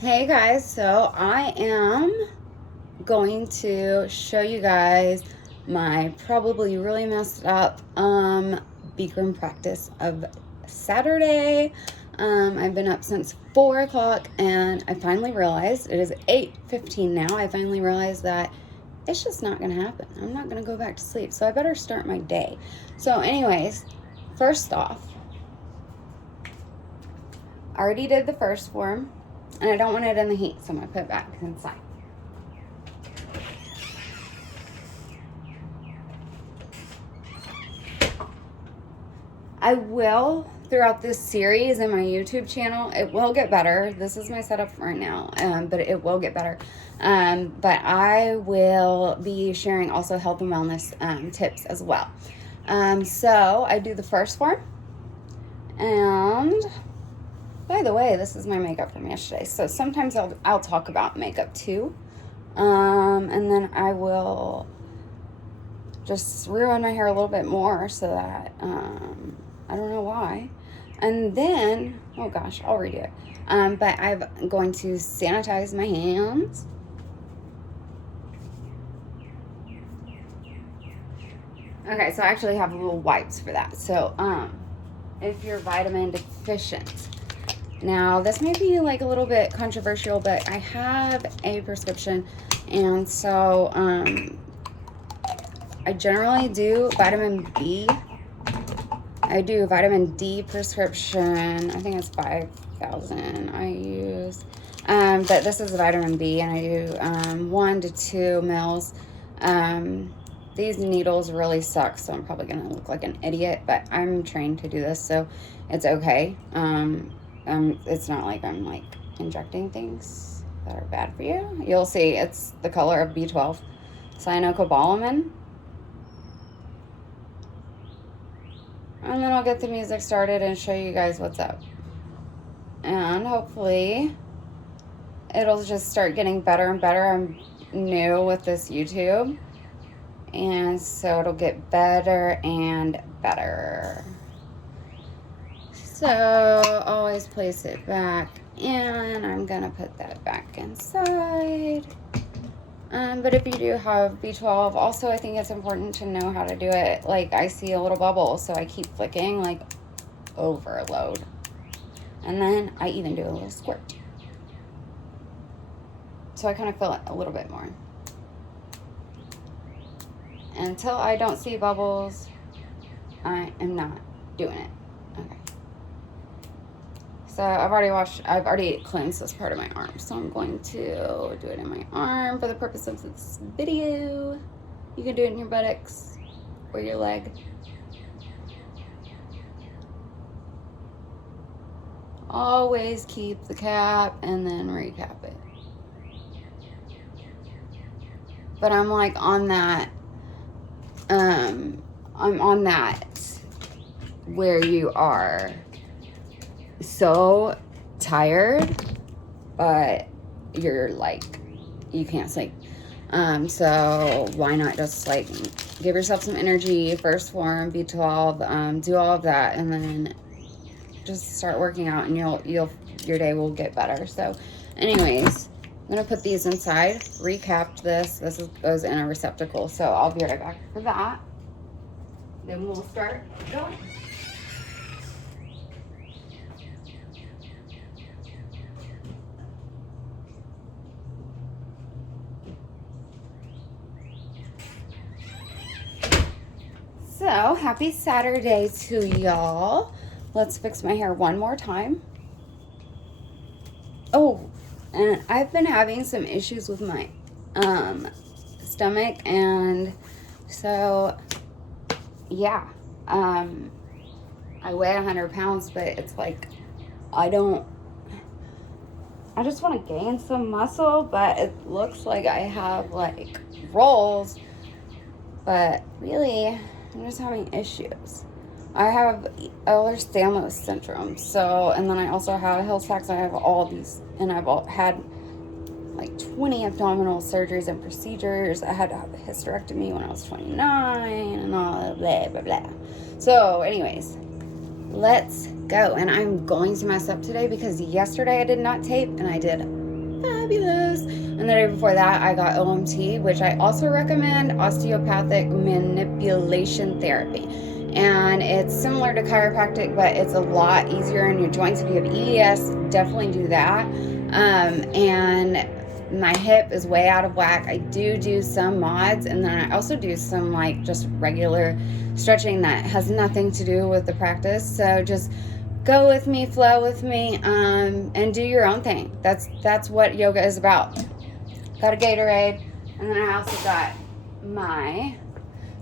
Hey guys, so I am going to show you guys my probably really messed up Bikram practice of Saturday. I've been up since 4 o'clock and I finally realized it is 8:15 now. I finally realized that it's just not gonna happen. I'm not gonna go back to sleep, so I better start my day. So, anyways, first off, I already did the first form and I don't want it in the heat, so I'm gonna put it back inside. I will, throughout this series in my YouTube channel, it will get better. This is my setup right now, but it will get better. But I will be sharing also health and wellness tips as well. So I do the first form. And by the way, this is my makeup from yesterday. So sometimes I'll talk about makeup too. And then I will just ruin my hair a little bit more so that I don't know why. And then, oh gosh, I'll redo it. But I'm going to sanitize my hands. Okay, so I actually have little wipes for that. So, if you're vitamin deficient. Now, this may be like a little bit controversial, but I have a prescription, and so I generally do vitamin B. I do vitamin D prescription. I think it's 5,000 I use. But this is vitamin B, and I do 1 to 2 mils. These needles really suck, so I'm probably going to look like an idiot, but I'm trained to do this, so it's okay. It's not like I'm like injecting things that are bad for you. You'll see it's the color of B12. Cyanocobalamin. And then I'll get the music started and show you guys what's up. And hopefully it'll just start getting better and better. I'm new with this YouTube. And so it'll get better and better. So always place it back in. I'm going to put that back inside. But if you do have B12, also I think it's important to know how to do it. Like I see a little bubble, so I keep flicking like overload. And then I even do a little squirt. So I kind of fill it a little bit more. Until I don't see bubbles, I am not doing it. Okay. So I've already cleansed this part of my arm. So I'm going to do it in my arm for the purpose of this video. You can do it in your buttocks or your leg. Always keep the cap and then recap it. But I'm like on that, I'm on that where you are so tired, but you're like, you can't sleep. So why not just like give yourself some energy, first form, B12, do all of that, and then just start working out, and your day will get better. So anyways, I'm gonna put these inside, recap this. This goes in a receptacle, so I'll be right back for that. Then we'll start going. So, happy Saturday to y'all. Let's fix my hair one more time. Oh, and I've been having some issues with my stomach, and so yeah, I weigh 100 pounds, but it's like I just want to gain some muscle, but it looks like I have like rolls, but really I'm just having issues. I have Ehlers-Danlos syndrome, so, and then I also have Hill-Sachs. I have all these, and I've had like 20 abdominal surgeries and procedures. I had to have a hysterectomy when I was 29 and all blah, blah, blah. So anyways, let's go. And I'm going to mess up today because yesterday I did not tape and I did fabulous. And the day before that, I got OMT, which I also recommend, osteopathic manipulation therapy. And it's similar to chiropractic, but it's a lot easier on your joints. If you have EDS, definitely do that. And my hip is way out of whack. I do some mods, and then I also do some like just regular stretching that has nothing to do with the practice. So just go with me, flow with me, and do your own thing. That's what yoga is about. Got a Gatorade, and then I also got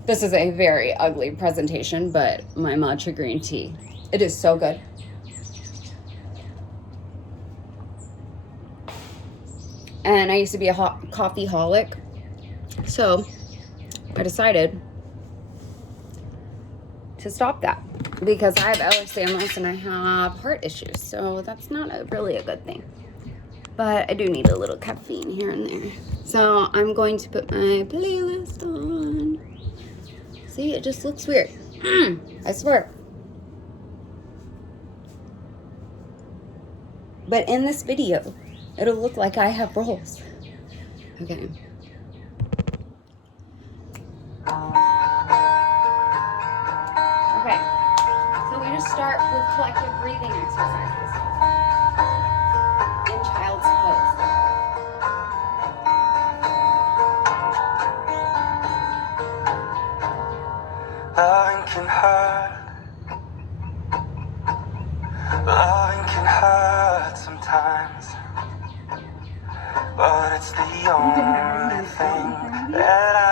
this is a very ugly presentation, but my matcha green tea. It is so good. And I used to be a coffee-holic, so I decided to stop that because I have Ehlers-Danlos and I have heart issues, so that's not really a good thing. But I do need a little caffeine here and there. So I'm going to put my playlist on. See, it just looks weird. I swear. But in this video, it'll look like I have rolls. Okay. Okay. So we just start with collective breathing exercises. In child's pose. Loving can hurt. Loving can hurt sometimes. But it's the only thing that I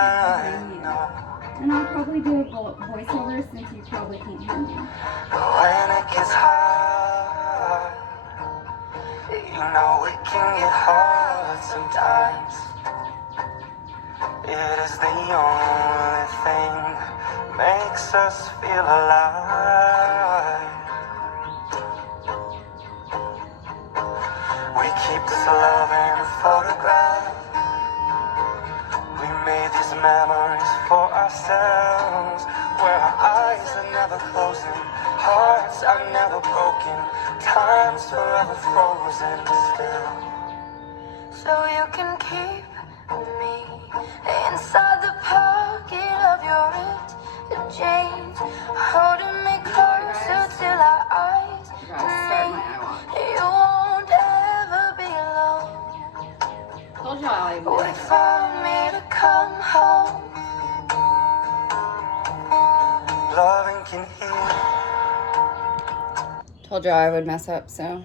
know. And I'll probably do a voiceover since you probably can't hear me. When it gets hard, you know it can get hard sometimes. It is the only thing makes us feel alive. We keep this love in a photograph. We made these memories for ourselves, where our eyes are never closing, hearts are never broken, time's forever frozen still. So you can keep me inside the pocket of your ripped jeans, holding me closer till our eyes meet. You won't ever be alone. Told you I would. Wait for me to come home. Loving can heal. Told you I would mess up, so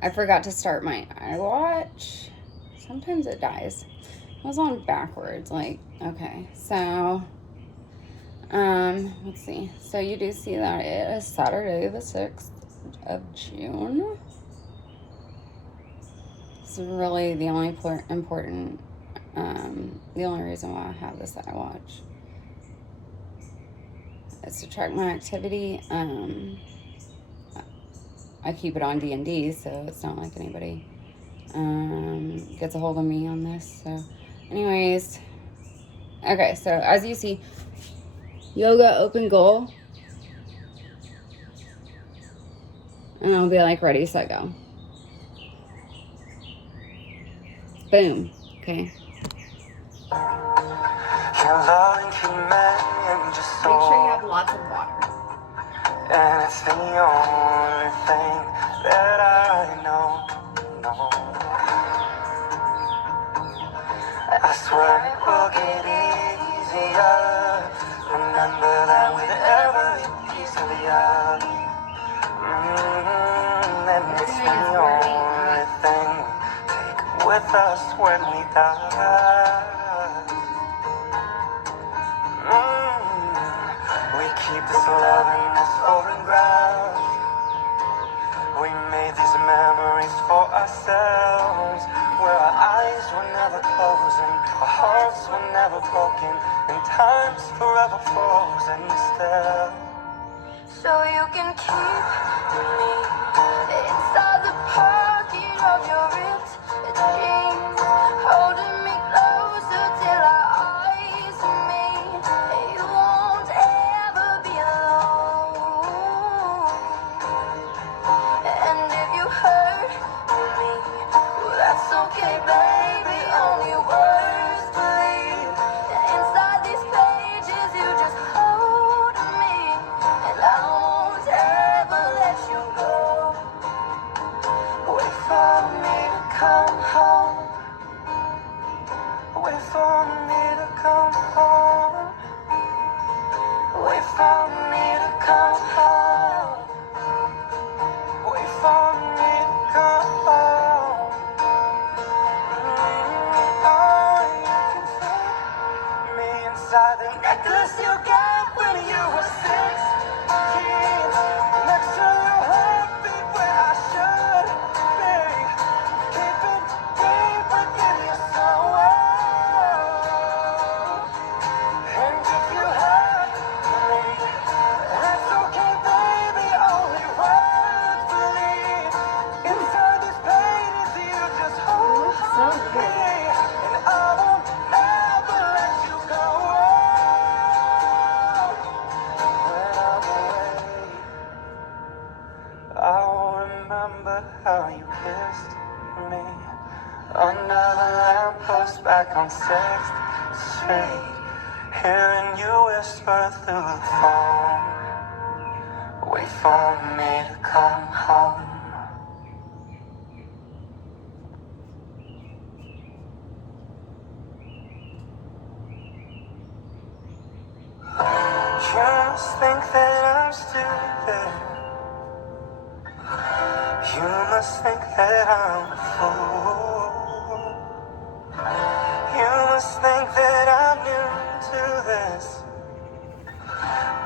I forgot to start my iWatch. Sometimes it dies. I was on backwards, like, okay, so, let's see. So you do see that it is Saturday the 6th of June. It's really the only important, the only reason why I have this iWatch is to track my activity. I keep it on D&D, so it's not like anybody gets a hold of me on this. So anyways, okay, so as you see, yoga open goal, and I'll be like ready, set, go. Boom. Okay. Your loving can mend your soul. Make sure you have lots of water. And it's the only thing that I know. I swear it will get easier. Remember that with every piece of you. And it's the only thing we take with us when we die. We keep this love in this photograph. We made these memories for ourselves, where our eyes were never closing, our hearts were never broken, and time's forever frozen still. So you can keep me inside the pocket of your ripped jeans, holding me closer till our eyes meet. You won't ever be alone. And if you hurt me, well, that's and I won't never let you go. When I'm away, I'll remember how you kissed me under the lamppost back on 6th Street, hearing you whisper through the phone, wait for me to come home. You must think that I'm stupid. You must think that I'm a fool. You must think that I'm new to this,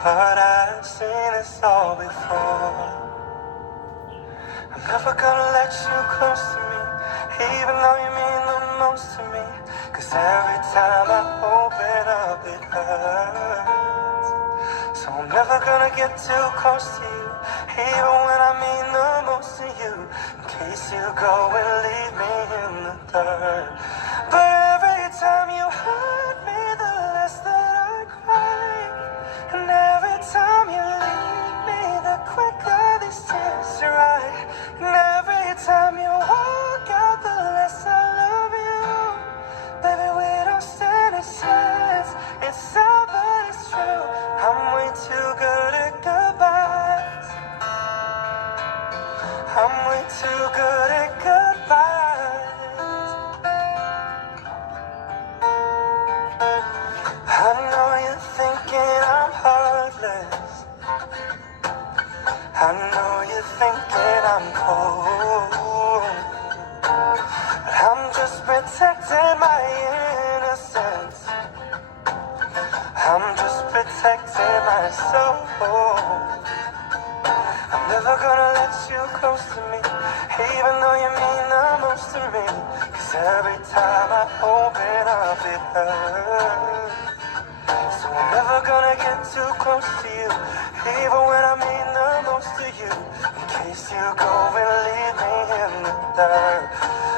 but I've seen this all before. I'm never gonna let you close to me, even though you mean the most to me. 'Cause every time I open up it hurts. So I'm never gonna get too close to you, even when I mean the most to you, in case you go and leave me in the dirt. But every time you hurt me, the less that I cry. And every time you leave me, the quicker these tears dry. And every time you walk out, the less I love you. Baby, we don't stand a chance. It's sad, but it's true. I'm way too good at goodbyes. I'm way too good at goodbyes. I know you're thinking I'm heartless. I know you're thinking I'm cold. But I'm just protecting my innocence. I'm just protecting my soul. I'm never gonna let you close to me, even though you mean the most to me. 'Cause every time I open up it hurts. So I'm never gonna get too close to you, even when I mean the most to you, in case you go and leave me in the dark.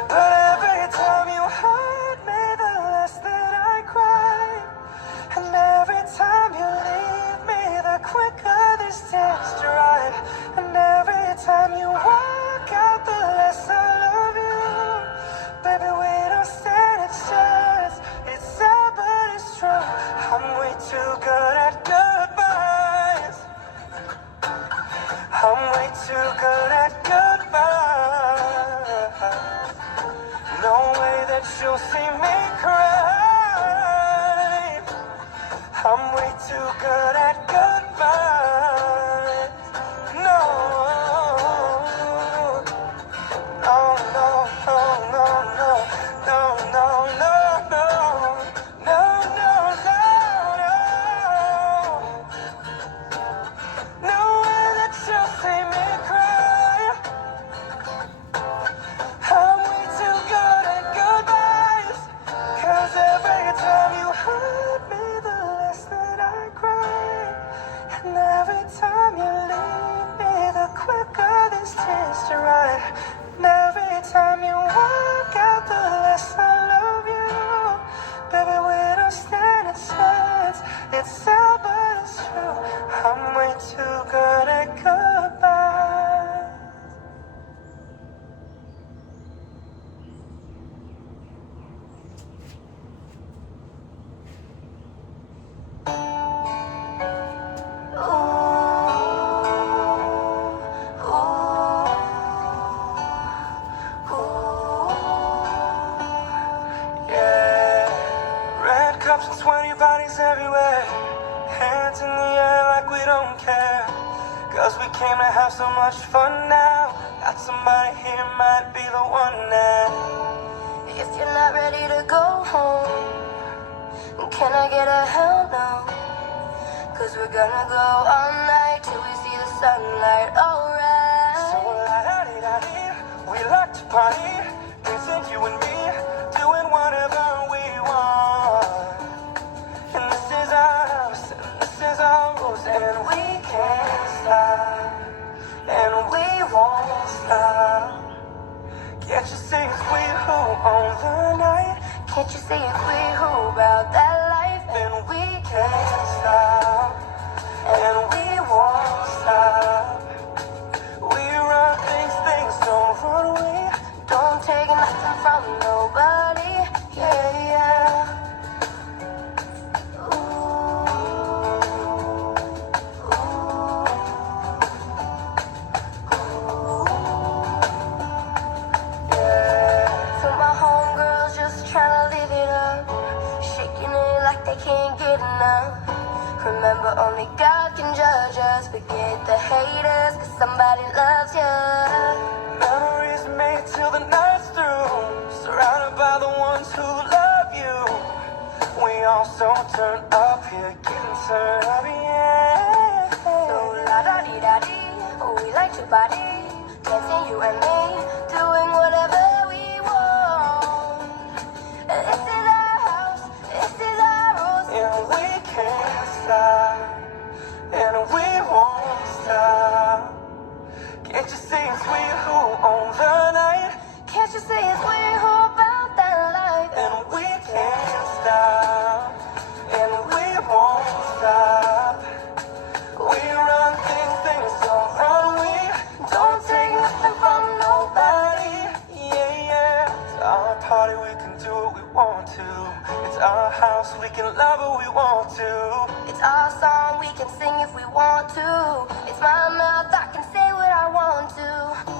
But every time you hurt me, the less that I cry. And every time you leave me, the quicker these tears dry. And every time you walk out, the less I love you. Baby, we don't stand a chance. It's sad, but it's true. I'm way too good at goodbyes. I'm way too good at goodbyes. No way that you'll see me cry. I'm way too good at goodbyes. No, no, no, no, no, no, no, no, no, no, no, no, no, no. No way that you'll see me cry. I'm way too good at goodbyes. 'Cause every time you hurt me, the less that I cry. And every time you leave me, the quicker these tears dry. And every time you walk out, the less I love you. Baby, we don't stand a chance. It's sad, but it's true. I'm way too good at goodbye. Cups and sweaty bodies everywhere, hands in the air like we don't care. 'Cause we came to have so much fun now. Got somebody here, might be the one now. If you're not ready to go home, can I get a hell no? 'Cause we're gonna go all night till we see the sunlight, alright. So la-da-dee-da-dee, we like to party, dancing you and me, doing whatever we want. And this is our house, and this is our rules, and we can't stop, and we won't stop. Get you see it's we who own the night? Can't you see it's we who about that life? And we can't stop, and we won't stop. We run things don't run away. Don't take nothing from nobody. Yeah, yeah. So my homegirls just tryna live it up, shaking it like they can't get enough. Remember, only God can judge us. Forget the haters, cause somebody loves ya. Memories made till the night's through, surrounded by the ones who love you. We all so turned up here, getting turned up, yeah. So la da dee da dee, we like to party, dancing you and me, doing whatever we want. This is our house, this is our rules. And we can't stop, and we won't stop. Can't you see it's we who own the night? Can't you see it's we who about that life? And we can't stop, and we won't stop. We run things don't run. We don't take nothing from nobody. Yeah, yeah. It's our party, we can do what we want to. It's our house, we can love who we want to. It's our song, we can sing if we want to. It's my mouth, I can say what I want to.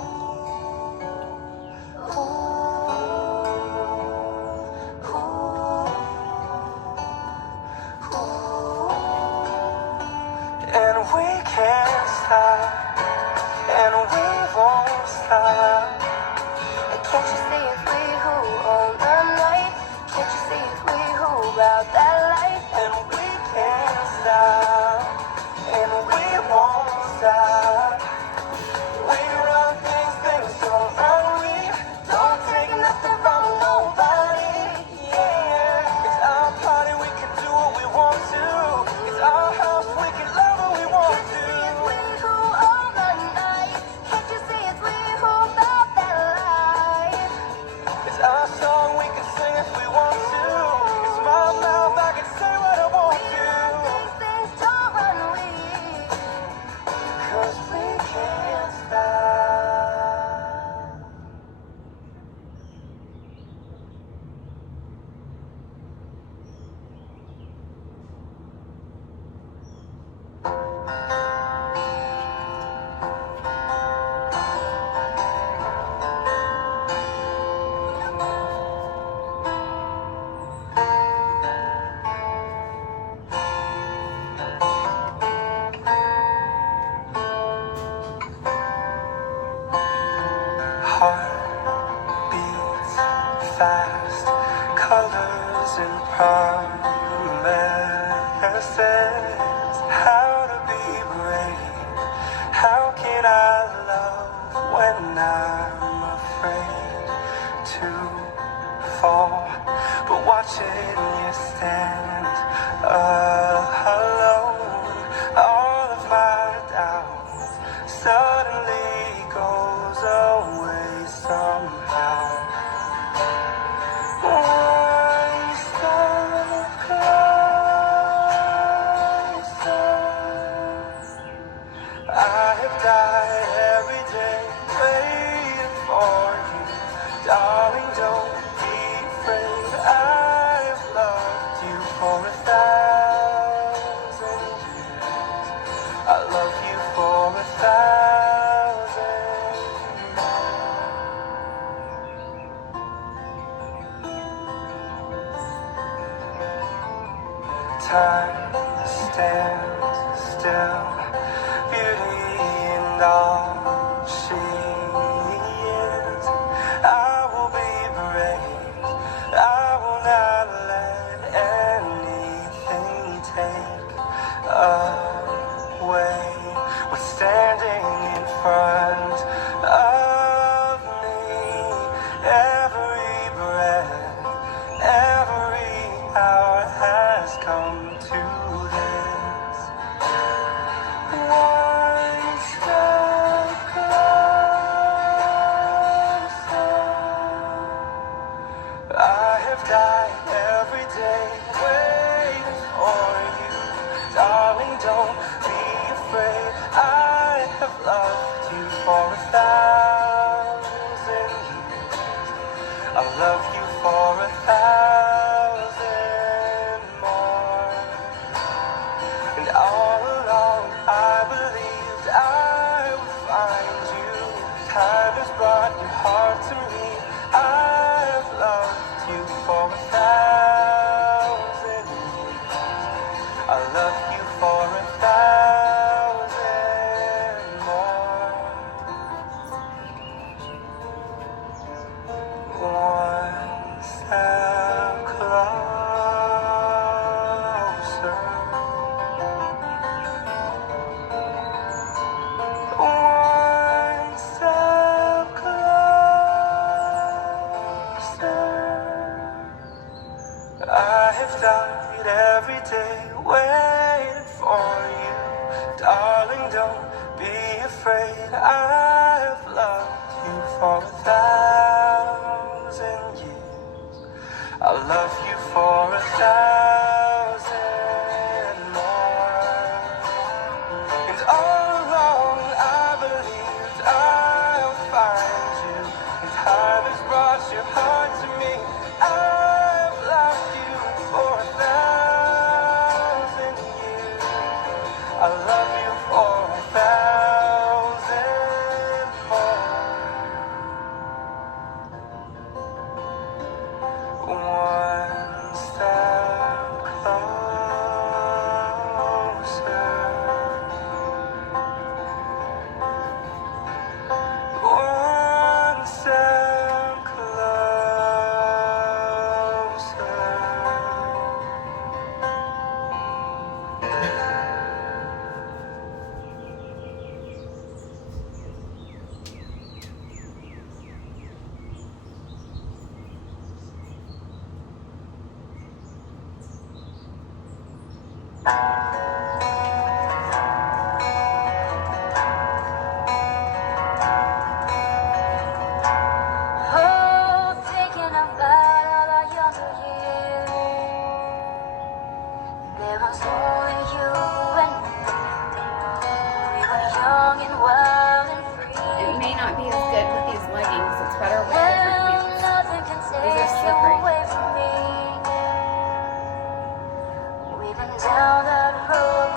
And we can't stop, and we won't stop. Can't you see it's we who own the night? Can't you see it's we who about that life? And we can't stop, and we won't stop. We run things don't run. We don't take nothing from nobody. Yeah, it's our party, we can do what we want to. It's our house, we can love what we want Can't you to. see it's we who own the night? Can't you see it's we who about that life? It's our song, we can sing if we want to. It's my mouth, I can say what I want to. Things don't run, we. 'Cause we can't stop. Heart beats fast, colors and promises. How to be brave? How can I love when I'm afraid to fall? But watching you stand alone, all of my doubts suddenly goes away somehow. One step closer. I have died every day waiting for you. Darling, don't be afraid. I've loved you for 1,000 years. I love you for 1,000 more. Time stands still, beauty and all she is. I will be brave, I will not let anything take away what's standing in front of me. Every breath, every hour has come to this. One step closer. I'll love you for 1,000 more. And all along I believed I would find you. Time has brought your heart to me. I've loved you for 1,000 years. I'll love you for 1,000 more. One step closer. One step closer. I have died every day waiting for you. Darling, don't be afraid. I've loved you for 1,000 years. I'll love you for 1,000 more. And all along I believed I'll find you. And time has brought your heart to me. I've loved you for 1,000 years. I love you for 1,000 more. One step closer. One step closer. Oh, thinking about all our younger years. There was only you and me. We were young and wild and free. It may not be as good with these leggings. It's better with different Now pants. nothing can These are take you slippery. away from me. We've been down that road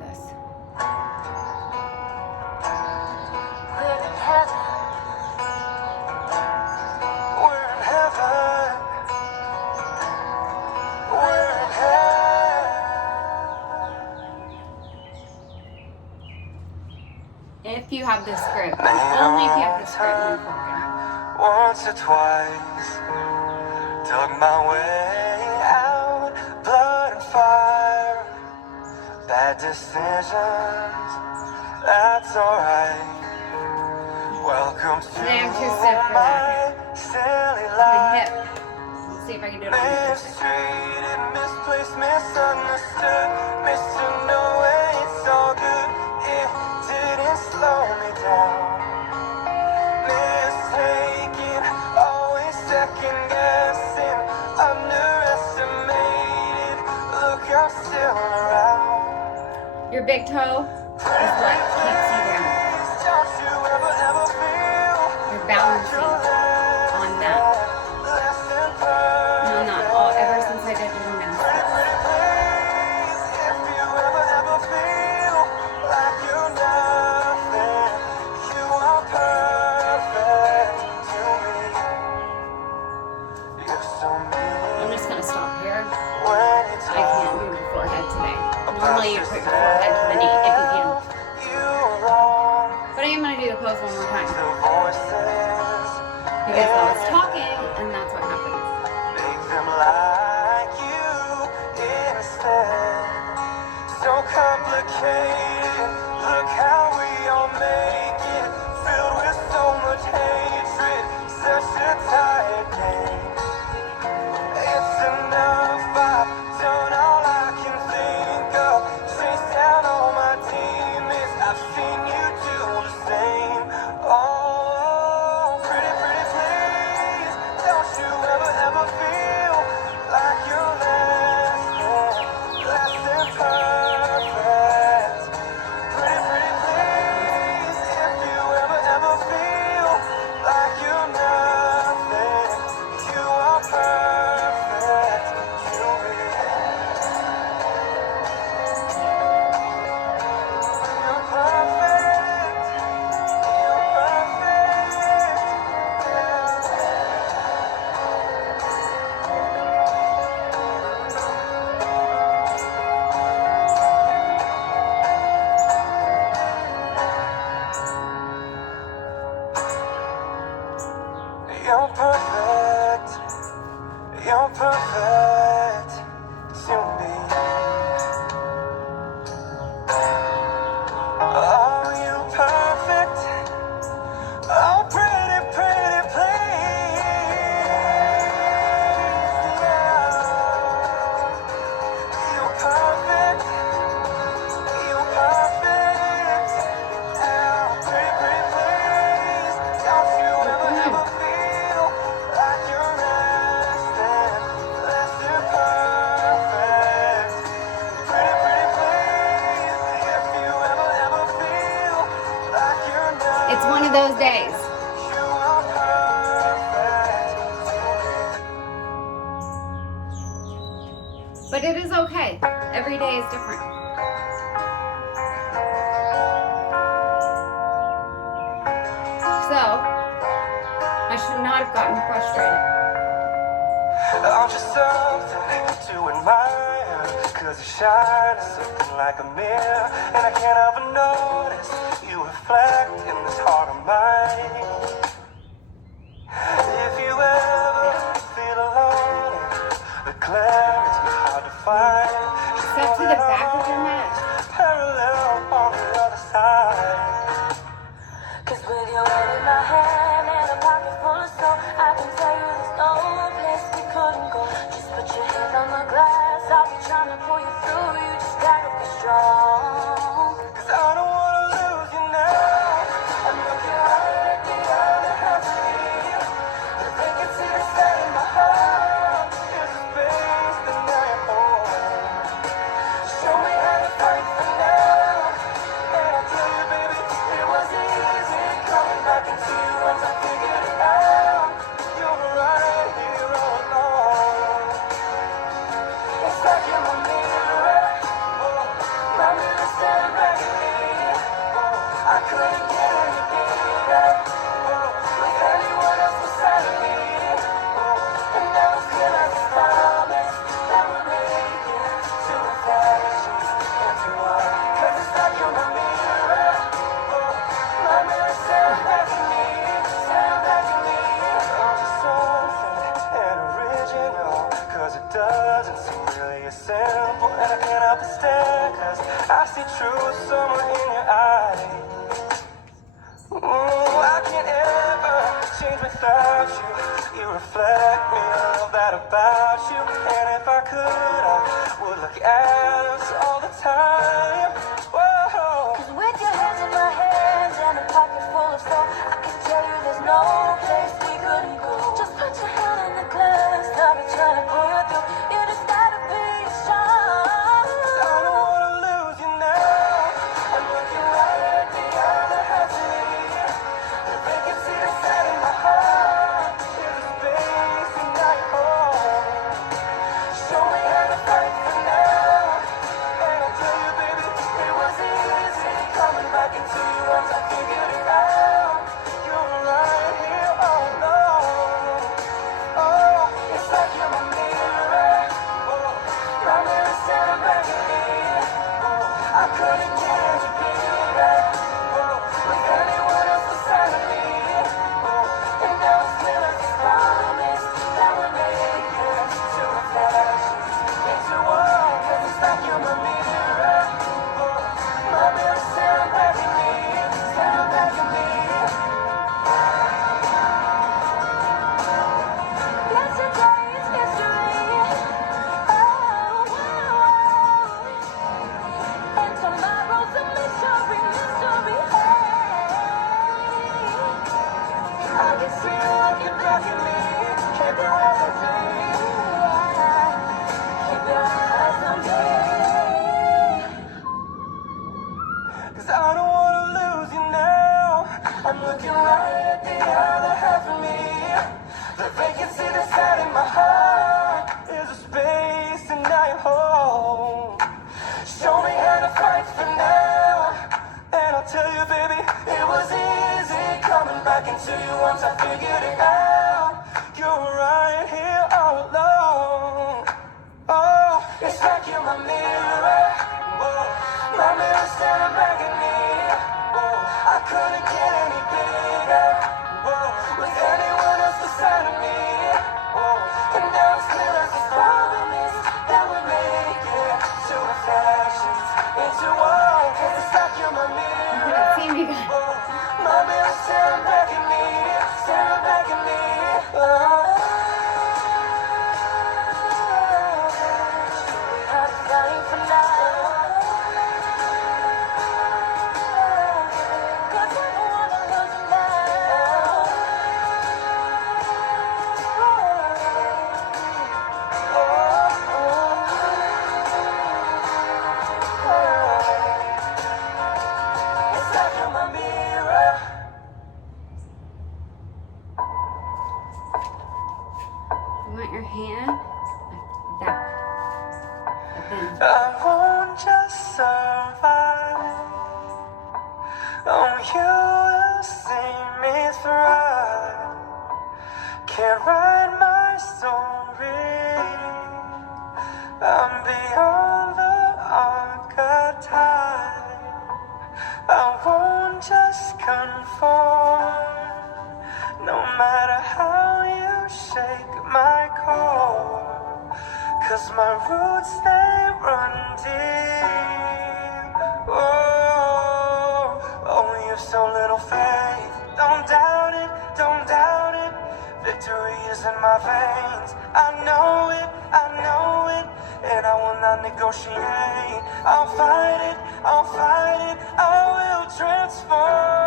this. We're in heaven. We're in heaven. We're in heaven. If you have this script, only if you have this script, move forward. Once or twice, dug my way out, blood and fire, bad decisions, that's alright. Welcome to Today I'm too stiff for that. my silly My life. hip. Let's see if I can do it on the hip. Mistreated, misplaced, misunderstood, Mr. No way, it's all good. It didn't slow me down. Mistaken, always second guessing, underestimated. Look, I'm still around. Your big toe is what keeps you down. Don't you ever feel You're balancing on that. less than No, perfect? not all. Ever since I did gymnastics. Pretty please, if you ever feel like you're nothing, you are perfect to me. You're so I'm mean just gonna stop here. when you I can't do your forehead today. Normally you put your forehead to the knee if you can. you wrong. But I am gonna do the pose one more time. The voices Because I was talking and that's what happens. make them like you instead. So complicated. Look how we all make it. Filled with so much hatred. Such a tired game. It's enough. I've done all I can think of. Chased down all my demons. I've seen you do the same. Oh, pretty please. Don't you ever feel like you're less than perfect? Pretty please. If you ever feel like you're nothing, you are perfect to me. You're perfect. You're perfect. You're perfect. You're perfect to me. Oh, you're perfect. Oh, pretty please. Yeah. You're perfect. You're perfect. Oh, pretty please. Don't you ever feel like you're less than perfect? Pretty please. If you ever feel like you're not, It's one of those days. you are perfect. But it is okay. Every day is different. So, I should not have gotten frustrated. I'm just something to admire, 'cause you shine something like a mirror, and I can't help but notice you reflect in this heart of mine. If you ever feel alone, the clarity is hard to find. Just Step to know the that back of your I'm mat. parallel on the other side. 'Cause with your head in my hand and a pocket full of soul, I can tell you there's no place we couldn't go. Just put your hand on the glass, I'll be trying to pull you through. You just gotta be strong. 'Cause I don't wanna lose you now. the stare, 'cause I see truth somewhere in your eyes. Ooh, I can't ever change without you. You reflect me, I love that about you. And if I could, I would look at us all the time. Whoa. 'Cause with your hands in my hands and a pocket full of soul, I can tell you there's no place we couldn't go. Just put your hand in the glass, I'll be trying to pull you through. You just gotta be strong. I don't wanna lose you now. I'm looking right at the other half of me. The vacancy inside of my heart is a space and night home. Show me how to fight for now. And I'll tell you, baby, it was easy coming back into you once I figured it out. You're right here all alone. Oh, it's like you're my mirror. Oh, my mirror staring back at me. Oh, I couldn't get any bigger. Oh, with anyone else beside of me. Oh, and now it's clear as this promise that we're making to reflections into one. 'Cause it's like you're my mirror. Oh, my mirror staring back at me, staring back at me. Yesterday's history. Oh, and tomorrow's a mystery, mystery. I can see you looking back at me. Keep your eyes on me. Keep your eyes on me. 'Cause I don't wanna lose you now. I'm looking right at the other half of me. The vacancy that's out in my heart is a space and night home. Show me how to fight for now. And I'll tell you, baby, it was easy coming back into you once I figured it out. You're right here all alone. Oh, it's like you're my mirror. Oh, my mirror staring back at me. Oh, I couldn't get any bigger. Oh, with anyone else beside of me. Oh, and now it's clear as this promise that we're making two reflections into one. 'Cause it's like you're my mirror. See me, guys. Oh, my mirror staring back at me, staring back at me. Oh. I'm fighting for now. 'Cause I don't wanna lose you now. It's like you're my mirror. You want your hand like that. But then I won't just survive. Oh, you will see me thrive. Can't write my story. I'm beyond the archetype. I won't just conform. No matter how you shake my core. 'Cause my roots, they run deep. Oh, you've so little faith. Don't doubt it, don't doubt it. Victory is in my veins. I know it, I know it. And I will not negotiate. I'll fight it, I'll fight it. I will transform.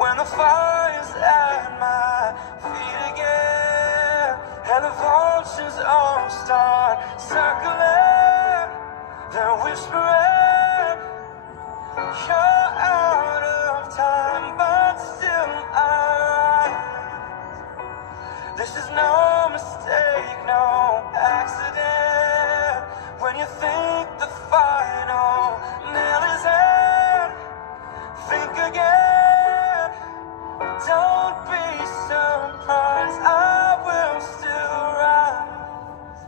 When the fire's at my feet again, and the vultures all start circling, they're whispering, you're out of time, but still I rise. This is no mistake, no accident. When you think the final nail is in, think again. Don't be surprised, I will still rise.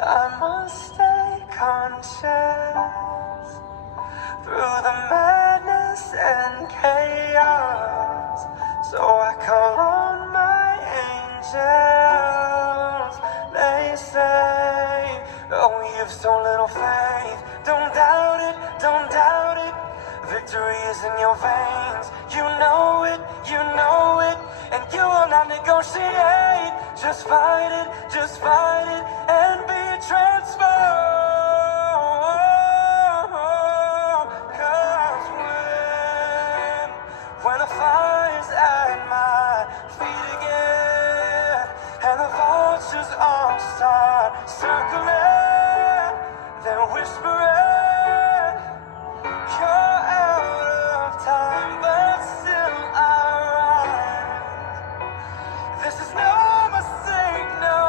I must stay conscious through the madness and chaos. So I call on my angel. with so little faith. Don't doubt it, don't doubt it. Victory is in your veins. You know it, and you will not negotiate. Just fight it, and be transformed. 'Cause when the fire's at my feet again, and the vultures all start circling, they're whispering, you're out of time, but still I rise. This is no mistake, no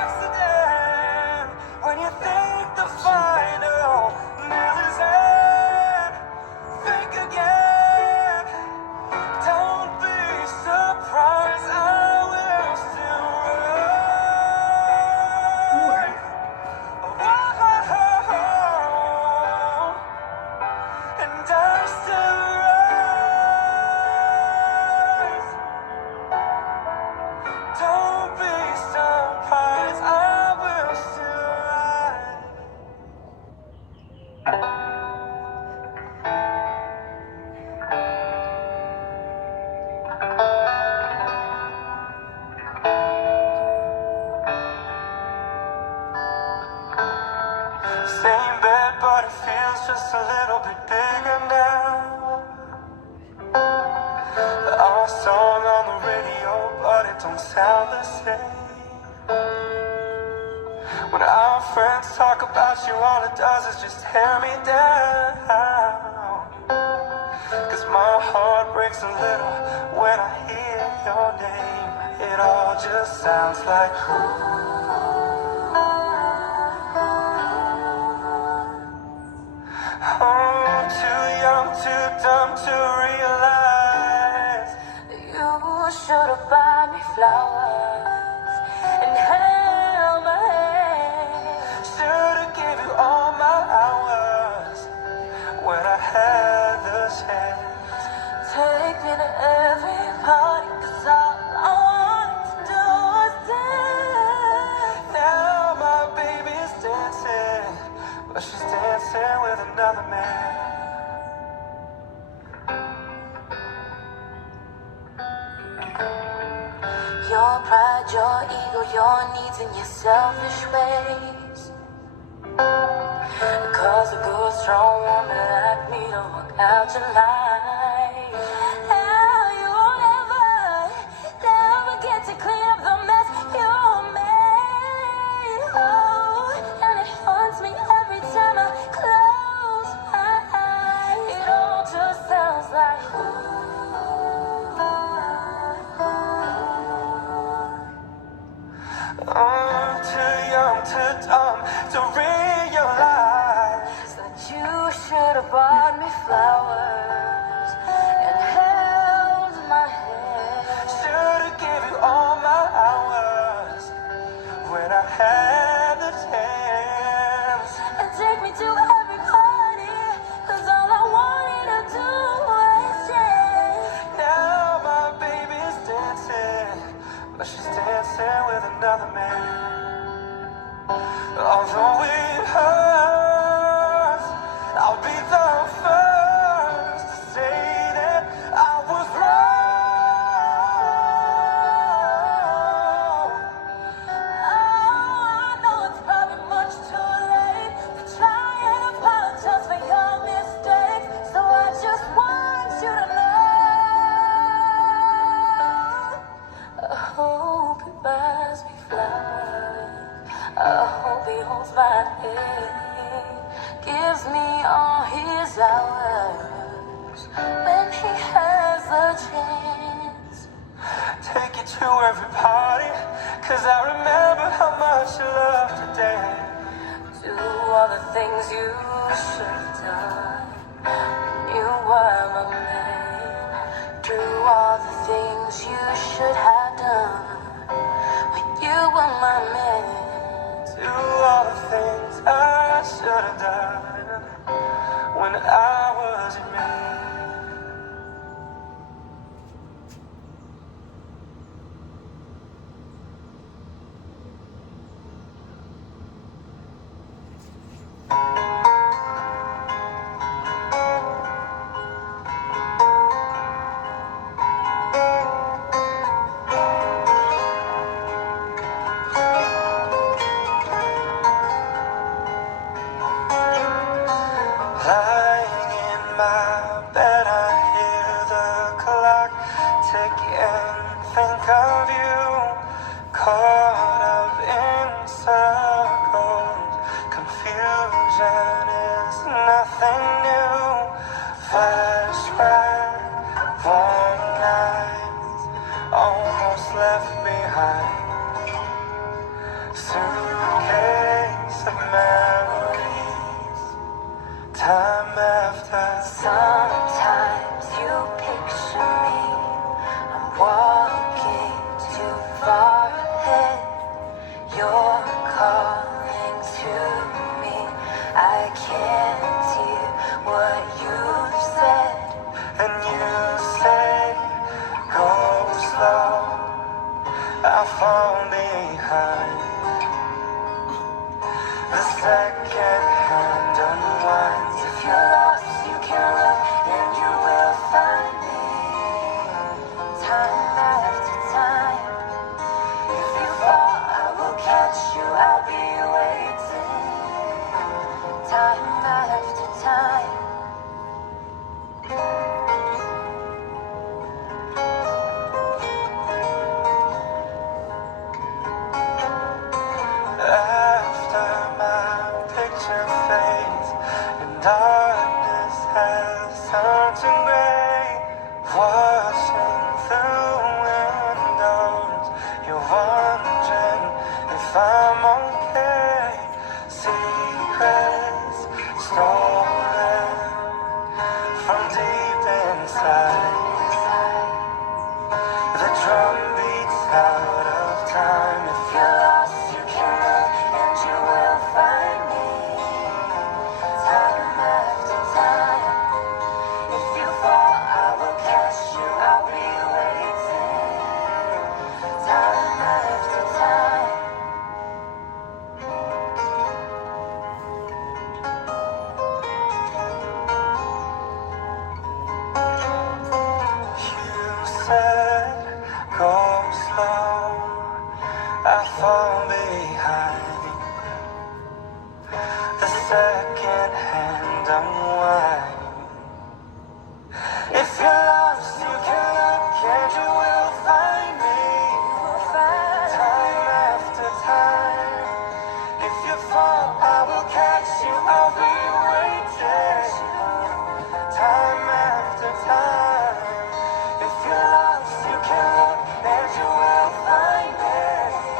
accident. When you think the final nail is in, think again. Don't be surprised, I will still rise. Whoa, and I still rise. Don't be surprised, I will still rise. Same bed, but it feels just a little bit bigger now. Our song on the radio, but it don't sound the same. When our friends talk about you, all it does is just tear me down. 'Cause my heart breaks a little when I hear your name. It all just sounds like oh, too young, too dumb to realize. You should have bought me flowers and held my hand. Should've gave you all my hours when I had the chance. Take me to every party, 'cause all I want to do is dance. Now my baby's dancing, but she's dancing with another man. Your pride, your ego, your needs, and your selfish ways. 'Cause a good, strong woman like me don't work out your life. Now you'll never get to clean up the mess you made. Oh, and it haunts me every time I close my eyes. It all just sounds like I'm too young, too dumb to realize that you should have bought me flowers and held my hand. should've gave you all my hours when I had the chance. And take me to every party, 'cause all I wanted to do was dance. Now my baby's dancing, but she's dancing with another man. Although it hurts, I'll be the first to say that I was wrong. Oh, I know it's probably much too late to try and apologize for your mistakes. So I just want you to know, I hope he buys me flowers. I hope he holds my hand, gives me all his hours when he has a chance. Take you to every party, 'cause I remember how much you loved to dance. Do all the things you should have done when you were my man. Do all the things you should have done when you were my man. Do all the things I should have done when I was your man. time after. Sometimes you picture me, I'm walking too far ahead. You're calling to me, I can't hear what you've said. And you say, go slow, I fall behind. The second hand unwinds. If you're lost, you can look and you will find me. Time after time. If you fall, I will catch you, I'll be waiting. Time after time. After my picture fades and darkness has turned to gray, watching through windows, you're wondering if I'm okay. Secrets stolen from deep inside. The drum beats out of time. If If you're lost, you can look and you will find me. Time after time. If you fall, I will catch you, I'll be waiting. Time after time. you said go slow, I fall behind. The second hand unwind. If you're lost, you can look and you will find me. Time after time. If you fall, I will catch you, I'll be waiting. Time after time. If you're lost, you can look and you will find me.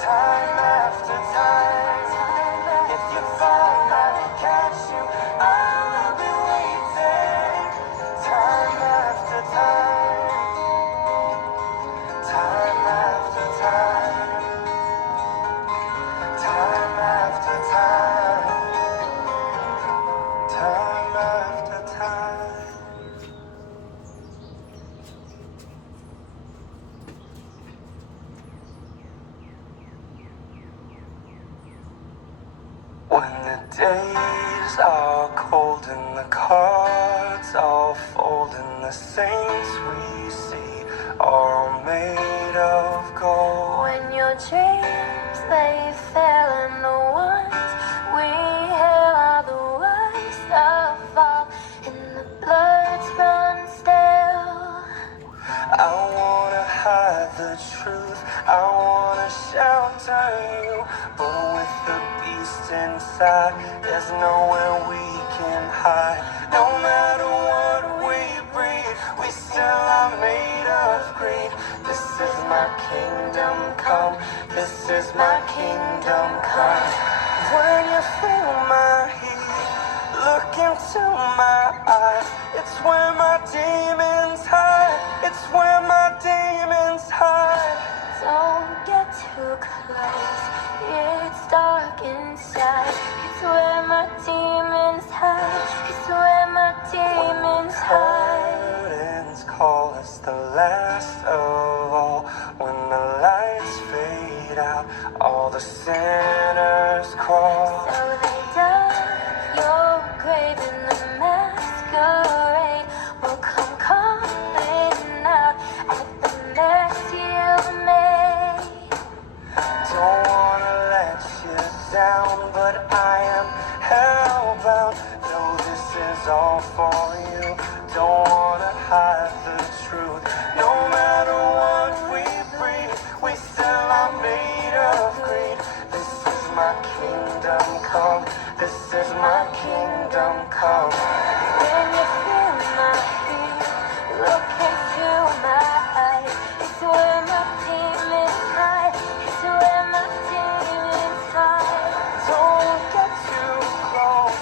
Time after time. If you fall, I will catch you, I will be waiting. Time after time. Time after time. Time after time. Time after time. When the days are cold and the cards all fold and the saints we see are all made of gold. When your dreams they fell and the ones we hail are the worst of all, and the bloods run stale. I wanna hide the truth, I wanna shelter you, but with the beast inside, there's nowhere we can hide. No matter what we breed, we still are made of greed. This is my kingdom come, this is my kingdom come. When you feel my heat, look into my eyes, it's where my demons hide, it's where my demons hide. Don't get too close, it's dark inside. It's where my demons hide, it's where my demons hide. Curtains call us the last of all. When the lights fade out, all the sinners crawl. So they dug your grave and the masquerade will come calling out at the mess you made. Don't wanna let you down, but I am hellbound. No, this is all for you. Don't wanna hide the truth. No matter what we breed, we still are made of greed. This is my kingdom come. This is my kingdom come. When you feel my heat, look into my eyes. It's where my demons hide, it's where my demons hide. Don't get too close.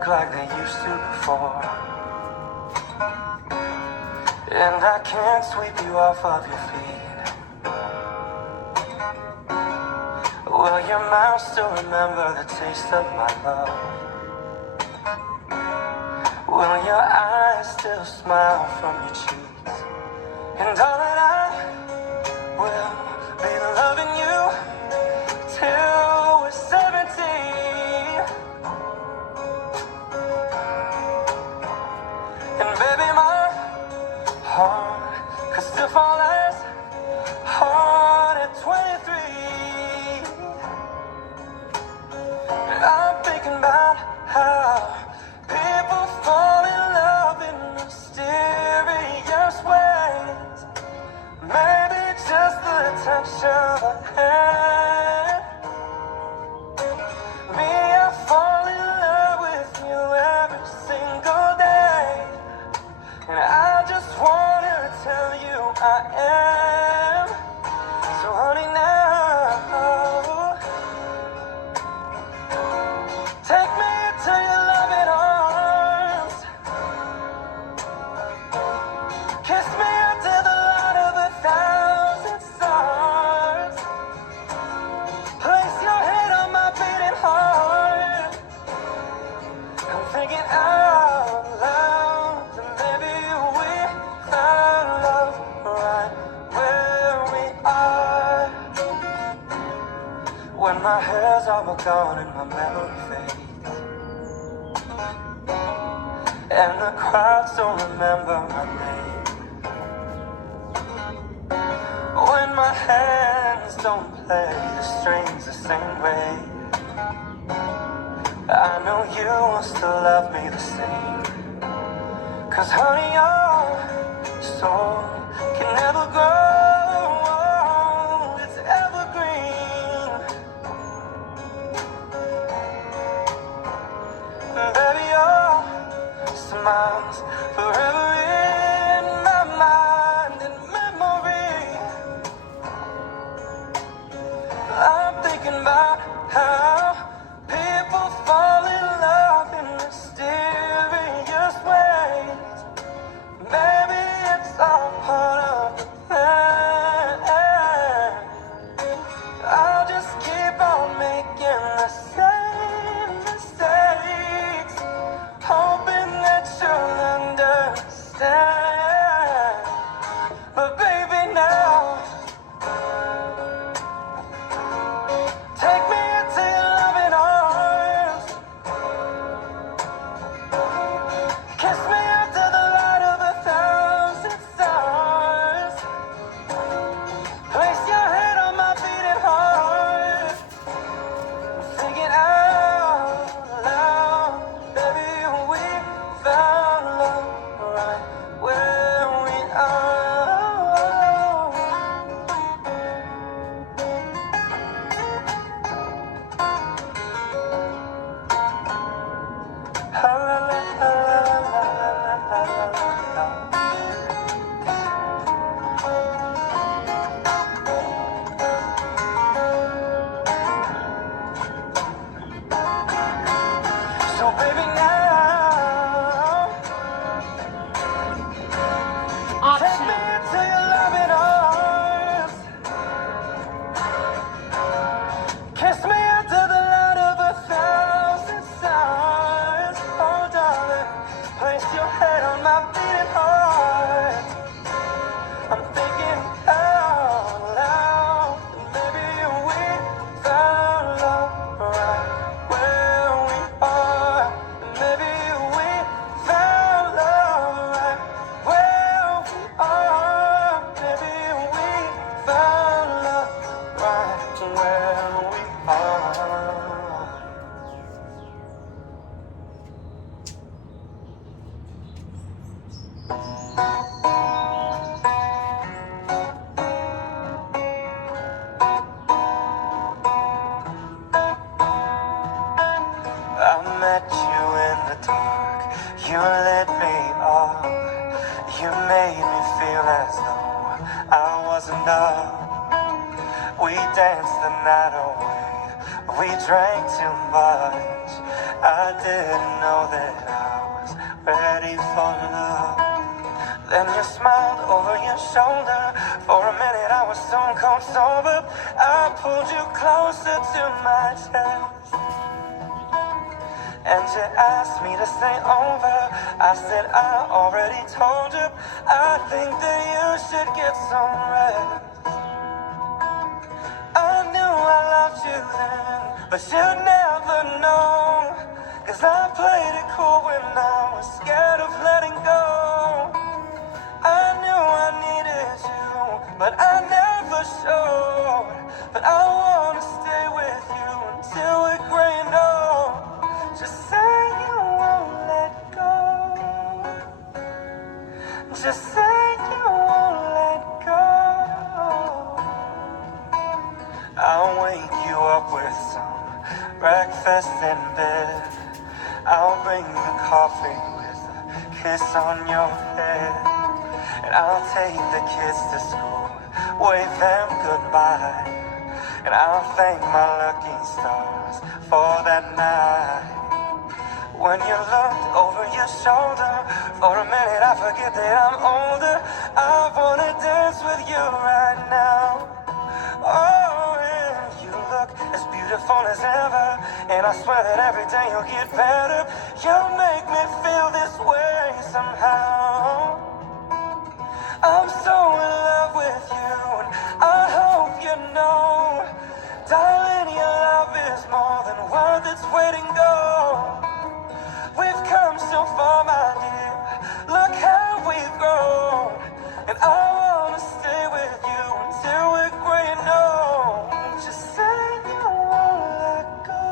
look like they used to before. And I can't sweep you off of your feet. Will your mouth still remember the taste of my love? Will your eyes still smile from your cheeks? And darling, I will be loving you till we're 70. And baby, my heart could still fall as hard at 23. And I'm thinking about how people fall in love in mysterious ways. Maybe just the touch of a hand. Me, I fall in love with you every single day. And I just wanna tell you I am. So honey, now take me into your loving arms. Kiss me under the light of 1,000 stars. Place your head on my beating heart. I'm thinking out loud that maybe we found love right where we are. When my hair's all gone and my memory fades, and the crowds don't remember my name. When my hands don't play the strings the same way, I know you will still love me the same. 'Cause honey, your soul can never grow, it's evergreen. Baby, your smile's forever in my mind and memory. I'm thinking about how people fall in love in mysterious ways. Maybe it's all part of the plan. I'll just keep on making the same mistakes, hoping that you'll understand. But baby, now take me into your loving arms. Kiss me under the light of 1,000 stars. Place your head on my beating heart. Thinking out loud, baby, we found love right where we are. La, la, la, la, la, la, la, la, la. So baby, now take me Optional. into your loving arms. Kiss me under the light of 1,000 stars. Oh darling, place your head on my beating heart. I'm thinking out loud, maybe we found love right where we are. Maybe we found love right where we are. Maybe we found love right where we are. I met you in the dark, you lit me up. You made me feel as though I was enough. We danced the night away, we drank too much, I didn't know that I was ready for love. Then you smiled over your shoulder. For a minute I was stone cold sober. I pulled you closer to my chest, and you asked me to stay over. I said I already told you. I think that you should get some rest. I knew I loved you then, but you'd never know. 'Cause I played it cool when I was scared of letting go. I knew I needed you, but I never showed. But I wanna stay with you until we're gray and old. Just say you won't let go. Just say you won't let go. I'll wake you up with some breakfast in bed. I'll bring you coffee with a kiss on your head. And I'll take the kids to school, wave them goodbye. And I'll thank my lucky stars for that night. When you looked over your shoulder, for a minute I forget that I'm older. I wanna dance with you right now. Oh, and you look as beautiful as ever, and I swear that every day you'll get better. You make me feel this way somehow. I'm so in love with you, and I hope you know, darling, your love is more than worth its weight in gold. We've come so far, my dear, look how we've grown. And I wanna stay with you until we're gray and old. Just say you won't let go.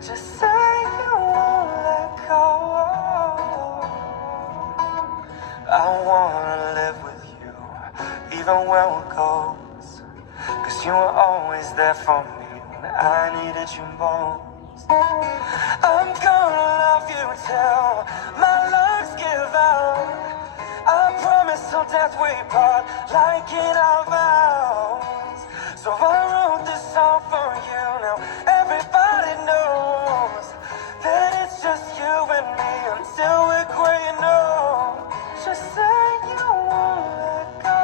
Just say you won't let go. I wanna live with you, even when we're ghosts. 'Cause you were always there for me when I needed you most. I'm gonna love you till my lungs give out. I promise till death we part, like in our vows. So I wrote this song for you. Now everybody knows that it's just you and me until we're gray and old. Just say you won't let go,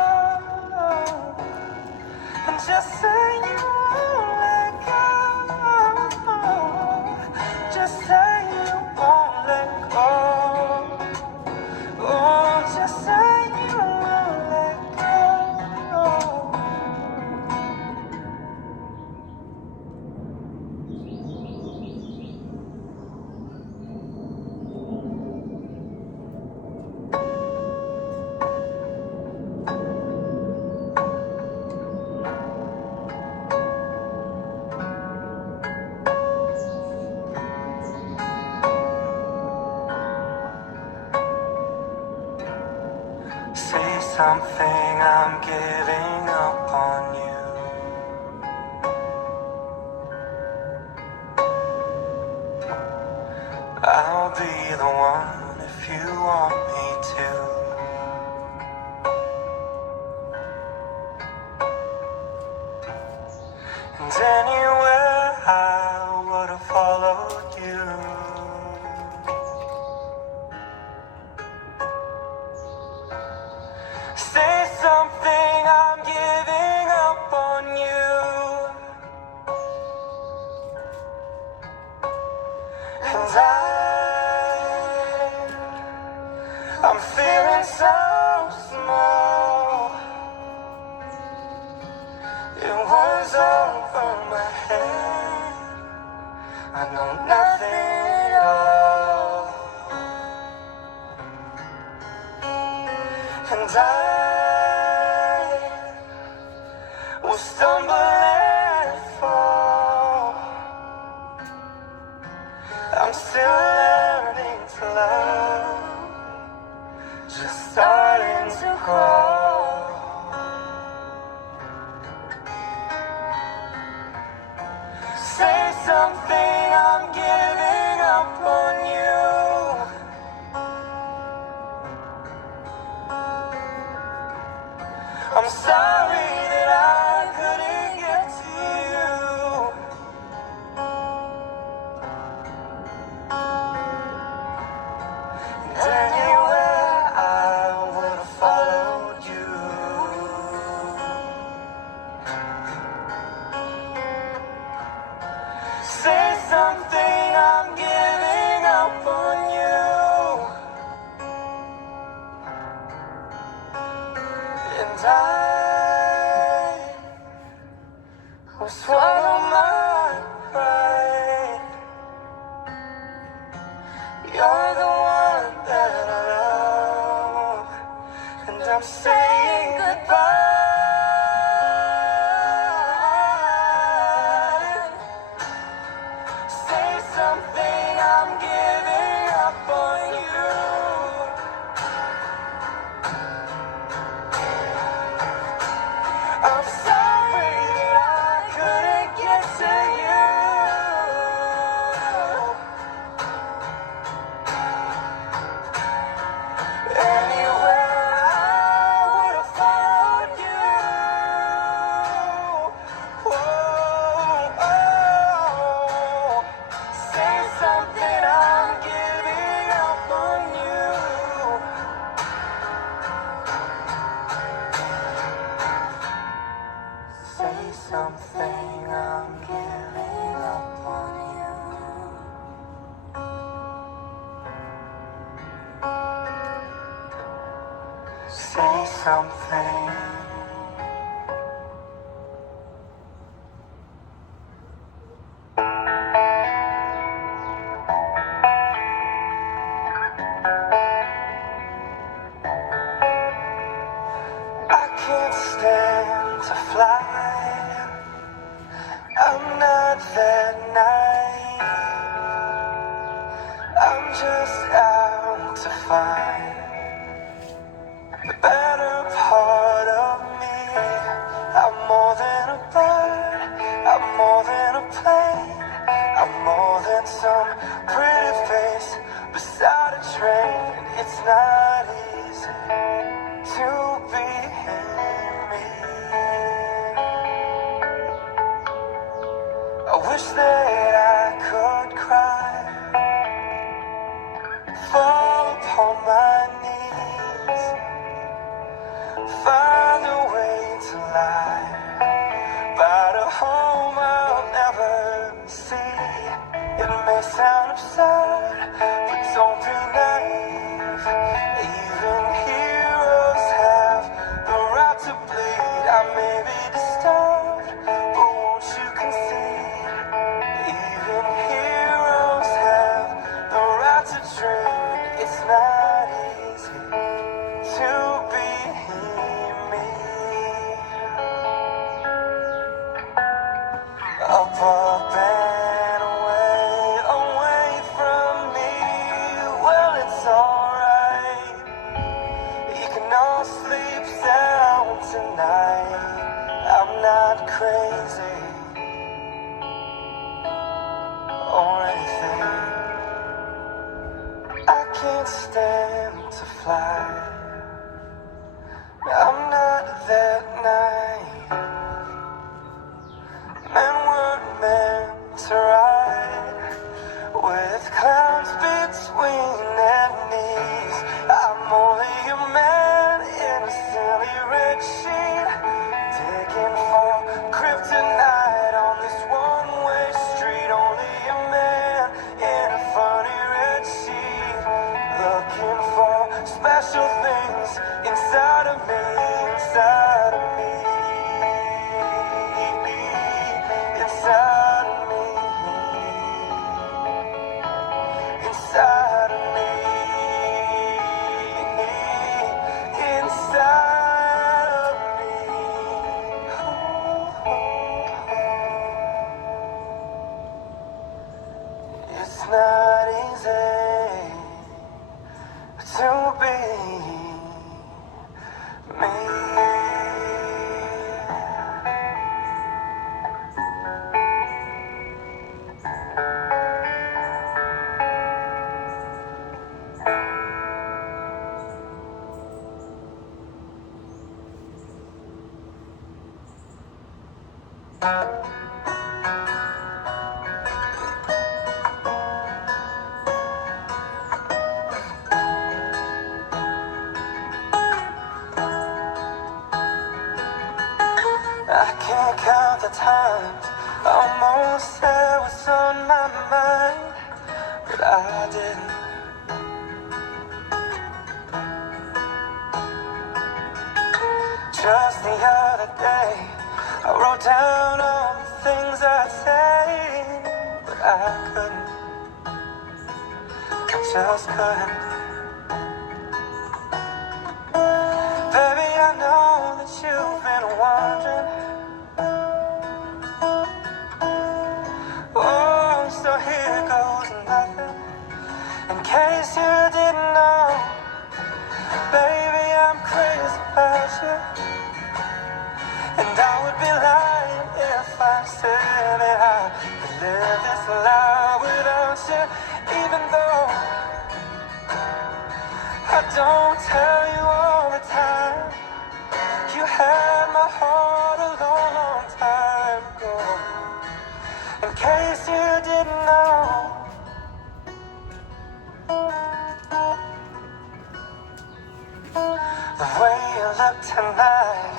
and just say you won't let go. Just say you won't let go. Oh, just say you won't let go. Say something, I'm giving up on you. I'll be the one if you want me to. And anywhere I would have followed you. Say something, I'm giving up on you. And I'm feeling so small. It was over my head. I know nothing at all. And I will stumble and fall. I'm still learning to love, just starting to crawl. Say something, I'm giving up on you. I'm sorry that I couldn't get to you. I will swallow my pride. You're the one that I love, and I'm saying goodbye. Say something, I'm giving up on you. I'm sorry that I couldn't get to you. Anywhere I would have followed you. Whoa, oh. Say something, I'm giving up on you. Say something, I'm giving up on you. Say something. I can't stand to fly. I'm not that naive. I'm just out to find the better part of me. I'm more than a bird, I'm more than a plane, I'm more than some pretty face beside a train. And it's not easy to be me. I wish that I could cry, fall upon my knees, find a way to lie about a home I'll never see. It may sound absurd, but don't be naive. Even heroes have the right to bleed. I may be disturbed, but won't you concede? Even heroes have the right to dream. It's not easy to be me. Up, up and away, away from me. Well, it's alright. You can all sleep sound tonight. I'm not crazy or anything. I can't stand to fly. I'm not that naive. Men weren't meant to ride with clouds between their knees. I'm only a man in a silly red sheet, digging for kryptonite on this one-way street. Only a man in a funny red sheet, looking for special things inside of me, inside of me, inside of me, inside of me, inside of me. It's not easy to be me. I can't count the times I almost said what's on my mind, but I didn't. Just the other day, I wrote down all the things I'd say, but I couldn't, I just couldn't. Baby, I know that you've been wondering. Oh, so here goes nothing. In case you didn't know, baby, I'm crazy about you. And I would be lying if I said that I could live this life without you. Even though I don't tell you all the time, you had my heart a long, long time ago. In case you didn't know. The way you look tonight,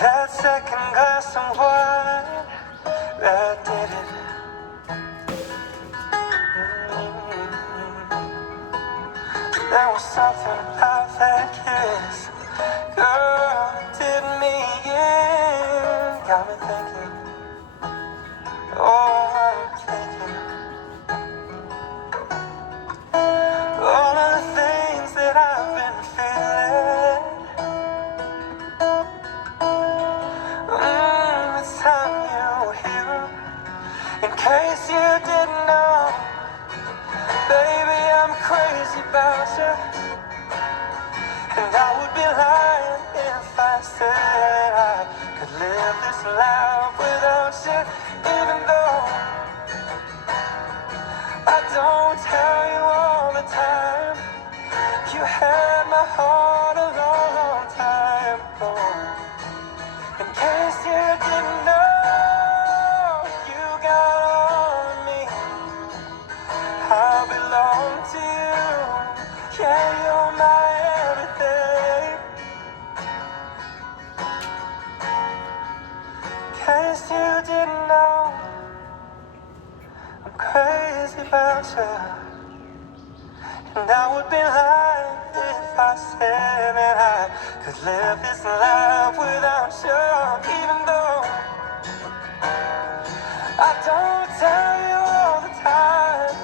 that second glass of wine, that did it. There was something about that kiss, girl, it did me in. Got me thinking, oh, I'm thinking all of the things that I've been feeling. It's time you were here. In case you didn't know, baby, I'm crazy about you. And I would be lying if I said I could live this life without you. Even though I don't tell you all the time, you had my heart a long, long time ago. In case you didn't know, you got all of me. I belong to you. Yeah, you're my everything. In case you didn't know, I'm crazy about you. And I would be lying if I said that I could live this life without you. Even though I don't tell you all the time,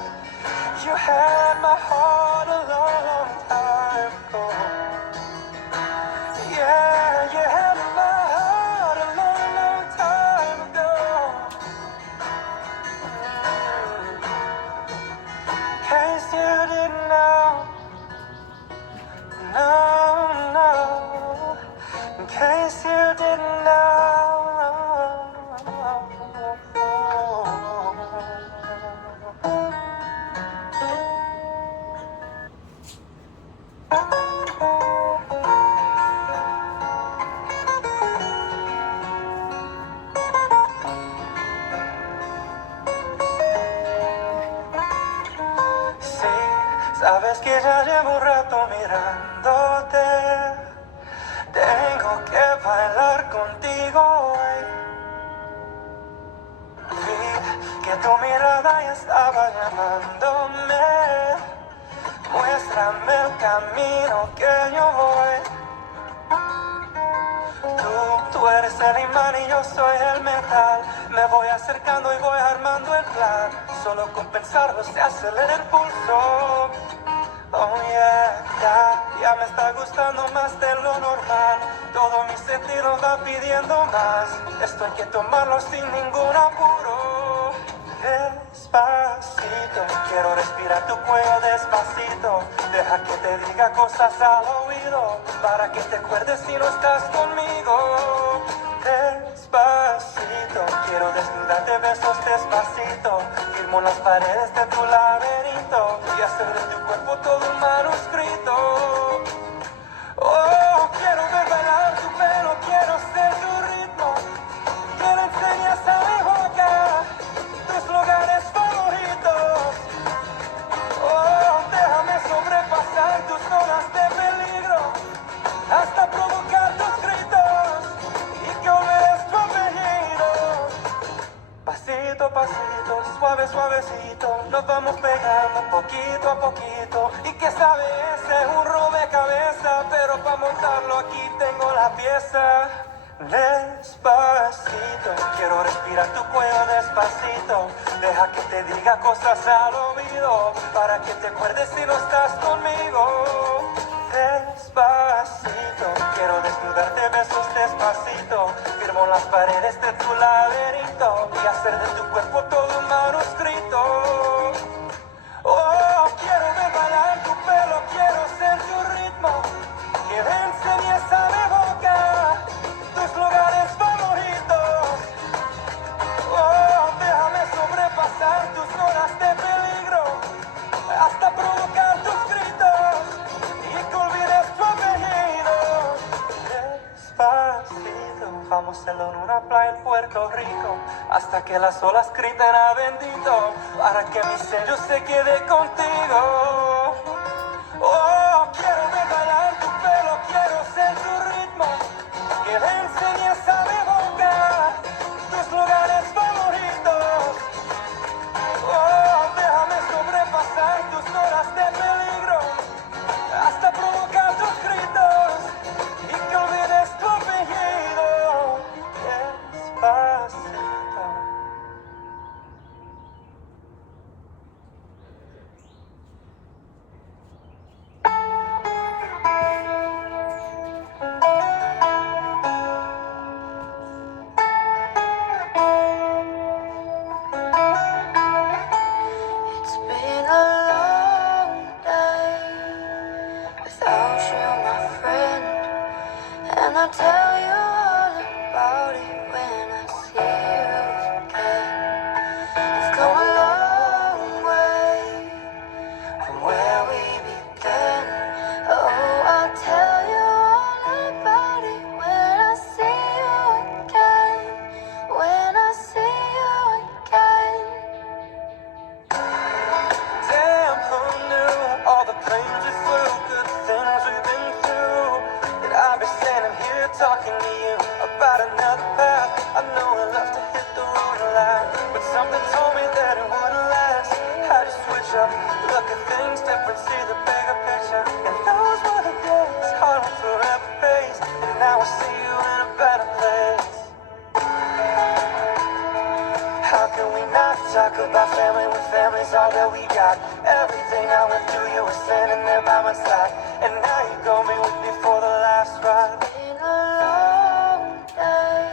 you had my heart a long, long time ago. Yeah, you had my heart a long, long time ago. In case you didn't know, no, no. In case you didn't know. Sí, sabes que ya llevo un rato mirándote. Tengo que bailar contigo hoy. Vi que tu mirada ya estaba llamándome. Muéstrame el camino que yo voy. Tú eres el imán y yo soy el metal. Me voy acercando y voy armando el plan. Solo con pensarlo se acelera el pulso. Oh yeah, ya me está gustando más de lo normal. Todo mi sentido va pidiendo más. Esto hay que tomarlo sin ningún apuro. Despacito, quiero respirar tu cuello despacito. Deja que te diga cosas al oído, para que te acuerdes si no estás conmigo. Despacito, quiero desnudarte besos despacito. Firmo las paredes de tu laberinto y hacer de tu cuerpo todo un manuscrito. Oh, quiero ver bailar tu pelo, quiero ser tu ritmo. Que le enseñas a mi boca tus lugares favoritos. Oh, déjame sobrepasar tus zonas de peligro, hasta provocar tus gritos y que olvides tu apellido. Pasito a pasito, suave, suavecito, nos vamos pegando poquito a poquito. ¿Y qué sabes? empieza despacito. Quiero respirar tu cuello despacito. Deja que te diga cosas al oído para que te acuerdes si no estás conmigo. Despacito, quiero desnudarte besos despacito. Firmo las paredes de tu laberinto y hacer de tu cuerpo todo un manuscrito. Oh, quiero ver bailar tu pelo, quiero ser tu ritmo. Que me enseñes a mi boca tus lugares favoritos. Oh, déjame sobrepasar tus horas de peligro hasta provocar tus gritos y que olvides tu apellido. Despacito, vamos a hacerlo en una playa en Puerto Rico hasta que las olas griten a bendito para que mi sello se quede contigo. Oh, quiero ver bailar tu pelo, quiero ser tu ritmo. Que me enseñes a mi boca tus lugares favoritos. Oh, déjame sobrepasar tus horas de peligro hasta provocar tus gritos y que olvides tu apellido. Despacito. It's been a long day without you, my friend. And I'll tell you all about it when I see you again. We've come a long way from where we began. Oh, I'll tell you all about it when I see you again. When I see you again. Damn, who knew all the planes we flew, good things we've been through, that I'd be standing here talking to you about another path. I know I love to hit the road a lot, but something told me that it wouldn't last. How'd you switch up, look at things different, see the bigger picture? And those were the days, hard on forever pace, and now I see you in a better place. How can we not talk about family when family's all that we got? Everything I went through, you were standing there by my side, and now you're gonna be with me for the last ride. Been a long day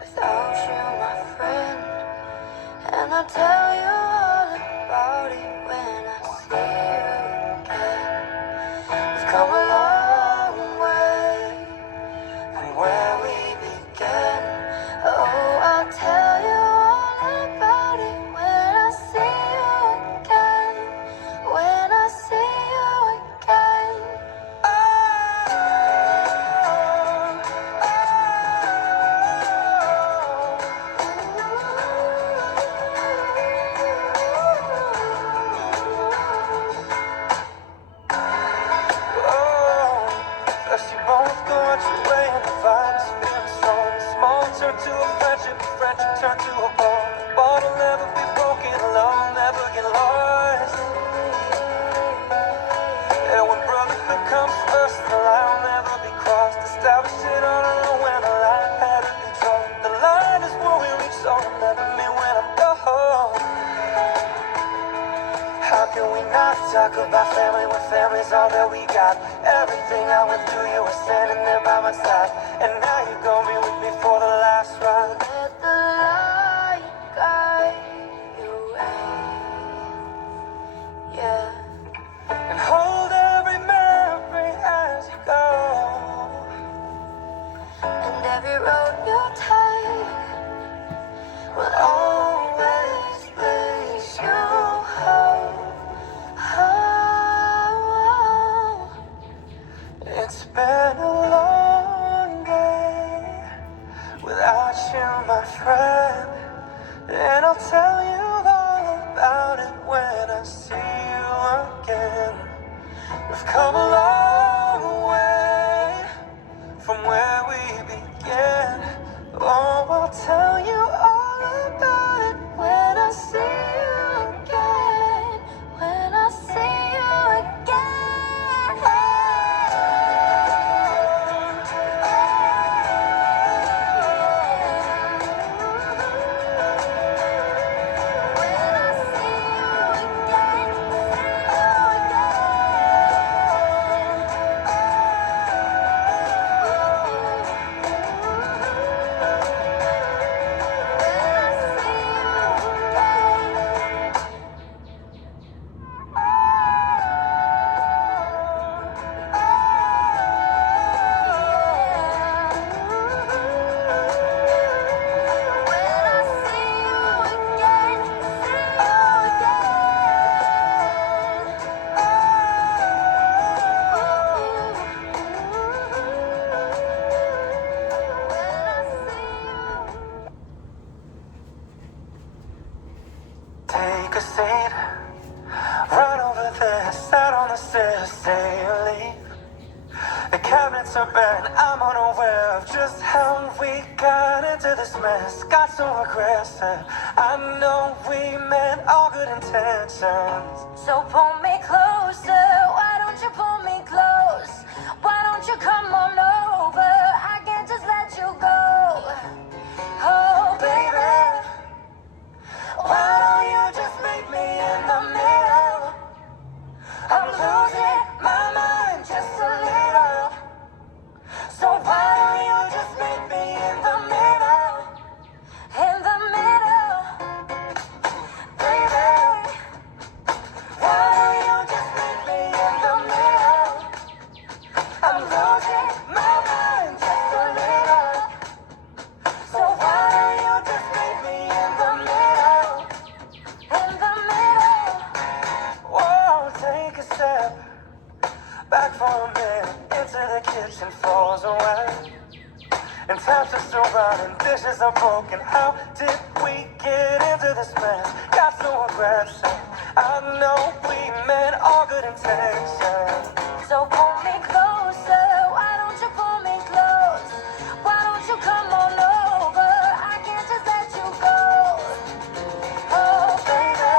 without you, my friend. And I'll tell you all about it when I see you again. We've come a long way from where we began. Oh, I'll tell you all about it when I see you again. When I see you again. First you both go out your way and the vibes feeling strong. Small turn to a friendship turn to a bond. Bond will never be broken, love will never get lost. And when brotherhood comes first, the line will never be crossed. Establish it on our own when the line had to be drawn. The line is where we reach, so remember me when I'm gone. How can we not talk about family when family's all that we got? Everything I went through, you were standing there by my side, and now you're gonna be with me for the last ride. Let the light guide your way. Yeah. And hold every memory as you go. And every road you take will always lead you home. Home. It's been a long day without you, my friend. And I'll tell you all about it when I see you again. We've come a long way from where we began. Oh, I'll tell you all about it When I see you again. When I see you again. lights are bad, I'm unaware of just how we got into this mess. Got so aggressive. I know we meant all good intentions. So pull me closer, why don't you pull me close? Why don't you come on over? I can't just let you go. Oh, baby, why don't you just meet me in the middle? I'm losing my mind just a little. So why don't you just meet me in the middle? In the middle, baby. Why don't you just meet me in the middle? I'm losing my mind just a little. So why don't you just meet me in the middle? In the middle. Whoa, take a step back for a minute. Into the kitchen, floors are wet, and taps are still running, dishes are broken. How did we get into this mess? Got so aggressive. I know we meant all good intentions. So pull me closer, why don't you pull me close? Why don't you come on over? I can't just let you go. Oh, baby,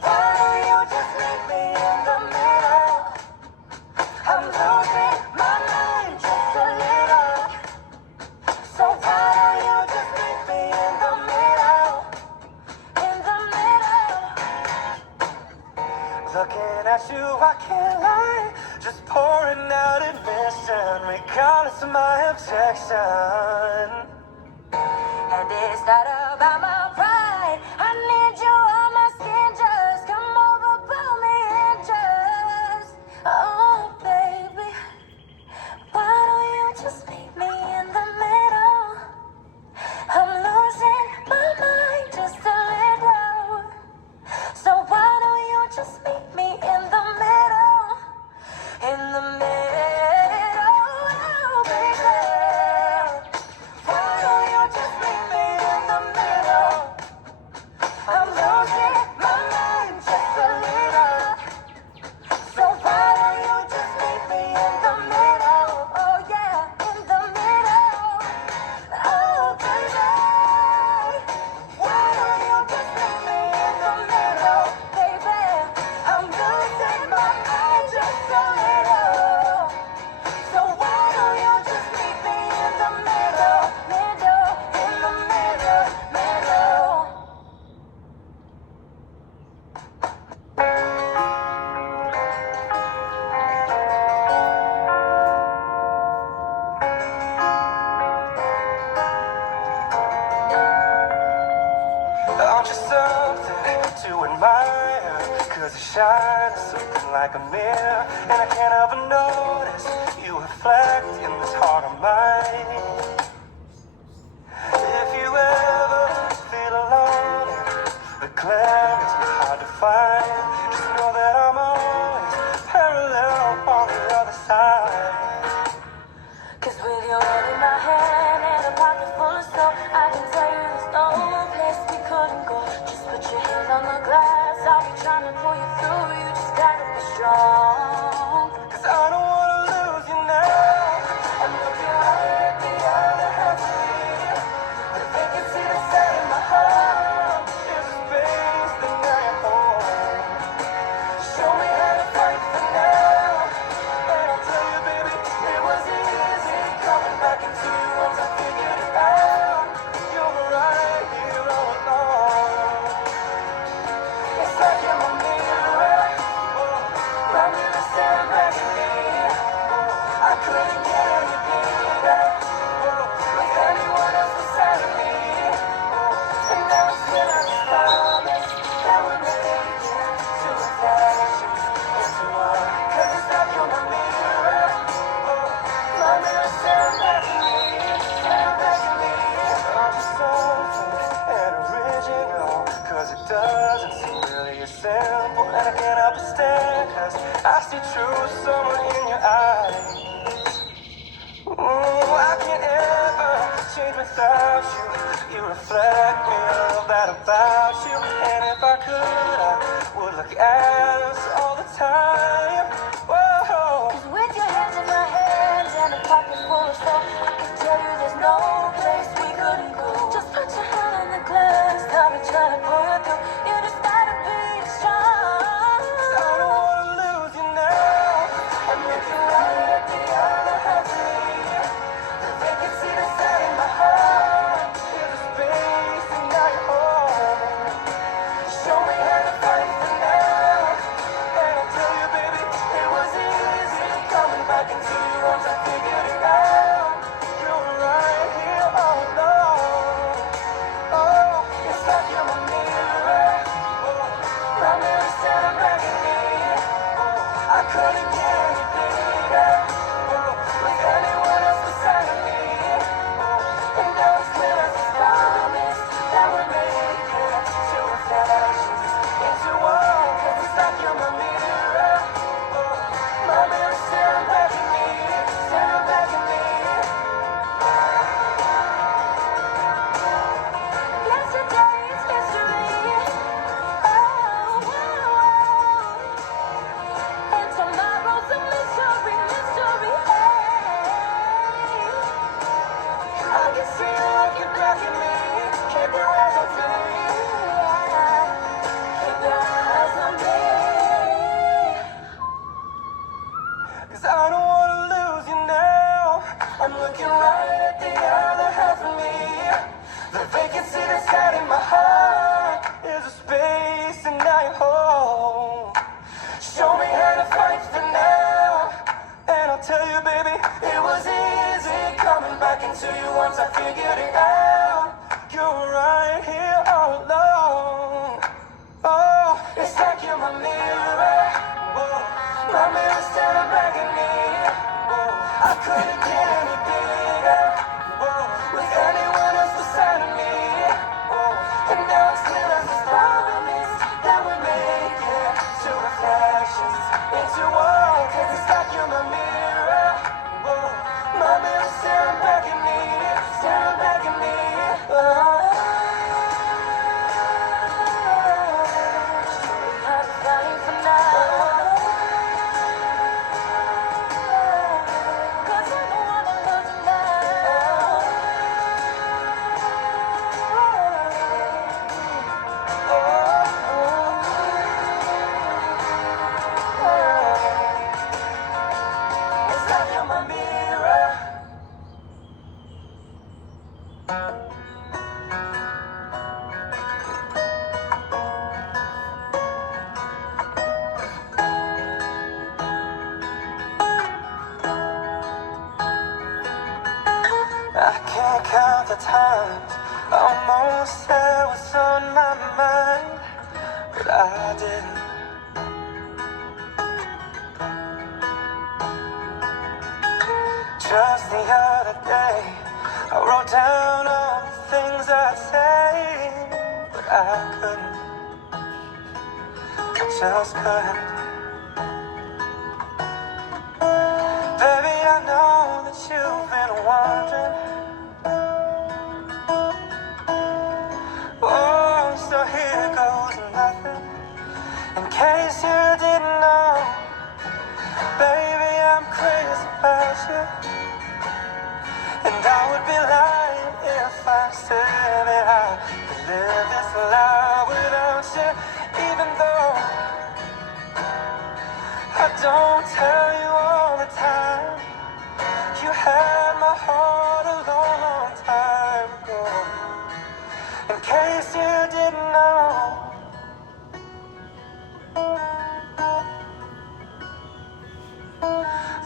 why don't you just meet me in the middle? I'm losing my mind just a little. So why don't you just meet me in the middle? In the middle. Looking at you, I can't lie. Just pouring out admission, regardless of my objection. And it's not about my pride. I need you on my skin. Just come over, pull me in just. Oh, baby, why don't you just meet me in the middle? I'm losing my mind just a little. So why don't you just meet me in the middle? In the middle, oh, baby. Why don't you just meet me in the middle? I'm losing my mind just a little. So why don't you just meet me in the middle? Oh yeah, in the middle. Oh, baby. Why don't you just meet me in the middle, baby? I'm losing my mind just a little. So why don't you just meet me in the middle, middle, in the middle, middle? Aren't you something to admire? Cause you shine something like a mirror, and I can't help but notice you reflect in this heart of mine. If you ever feel alone, the glare makes me hard to find. Just know that I'm always parallel on the other side. Cause with your hand in my hand and a pocket full of snow, I can tell you there's no place we couldn't go. Just put your hand on the glass, I'll be trying to pull you through. You just gotta be strong. Cause I don't wanna lose you now. And if you hurt the other half of me, I think it's in the side of my heart. There's a space that I hold. Show me how to fight for now. And I'll tell you, baby, It was easy coming back into you once I figured it out. You were right here all along. It's like you're my mirror. My mirror staring back at me. I couldn't get any bigger with anyone else beside of me. And now it's still I just promise that we're making two reflections into one. Cause it's like you're my mirror. My mirror staring back at me. Staring back at me. I'm just something and original, cause it doesn't seem really as simple. And I can't help but stare, cause I see truth somewhere in your eyes. Ooh, I can't ever change without you. You reflect me, I love that about you. And if I could, I would look at us all the time. Whoa. Cause with your hands in my back into you once I figured it out. You're right here all alone. Oh, it's like you're my mirror. Oh, my mirror staring back at me. Oh, I couldn't get any bigger. Oh, with anyone else beside me. Oh, and now it's clear as this promise that we're making two reflections into one. 'Cause it's like you're my mirror. Oh, my mirror staring back at me, staring back at me. Yesterday's history. Oh, and tomorrow's a mystery, mystery. Hey. I can see you looking back at me. Keep your eyes open. Keep your eyes on me. 'Cause I don't wanna lose you now. I'm looking right at the other half of me. The vacancy that's out in my heart is a space and now you're home. Show me how to fight for now. And I'll tell you, baby, it was easy coming back into you once I figured it out. You're right here all alone. Oh, it's like you're my mirror. Oh, my mirror staring back at me. Oh, I couldn't get any bigger. Oh, with anyone else beside me. Oh, and now it's clear as this promise that we're making two reflections into one. 'Cause it's like you're my mirror. Oh, my mirror staring back at me, staring back at me. How to fight for now. 'Cause I don't wanna lose you now. It's like you're my mirror. I can't count the times I almost said what's on my mind, but I didn't. Just the other day, I wrote down all the things I'd say, but I couldn't. I just couldn't. Baby, I know that you've been wondering. Oh, so here goes nothing. In case you didn't know, baby, I'm crazy about you. And I would be lying if I said that I could live this life without you. Even though I don't tell you all the time, you had my heart a long, long time ago. In case you didn't know,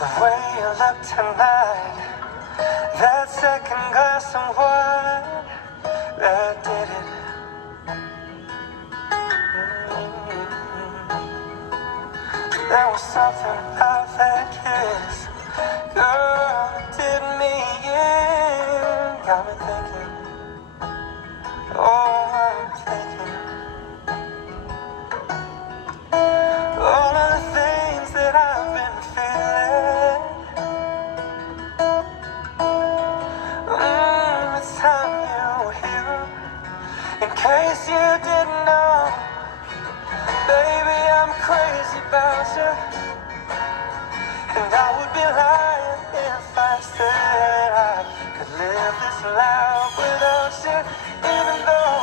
the way you look tonight, that second glass of wine, that did it. There was something about that kiss, girl, it did me in. Got me thinking, oh, I'm thinking all of the things that I've been feeling. It's time you were here. In case you didn't know, baby, I'm crazy about you. And I would be lying if I said I could live this life without you. Even though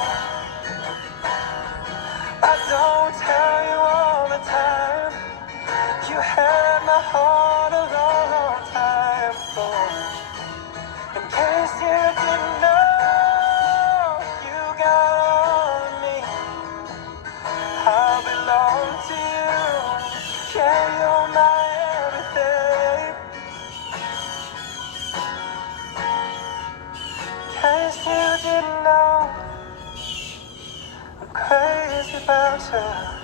I don't tell you all the time, you had my heart a long, long time ago. In case you didn't know, you got all of me. I belong to you. Yeah, you're my everything. found her.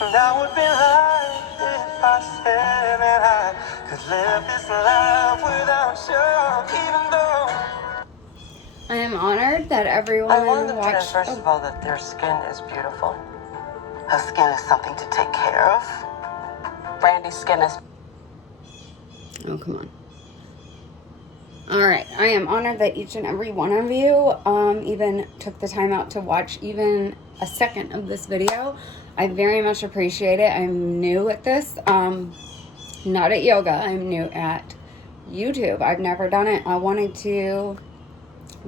And I would be lying if I said that I could live this life without you, even though I am honored that everyone I want them to know, watched. first of all, that their skin is beautiful. Her skin is something to take care of. Brandy's skin is... Oh, come on. All right. I am honored that each and every one of you even took the time out to watch even a second of this video. I very much appreciate it. I'm new at this. Not at yoga. I'm new at YouTube. I've never done it. I wanted to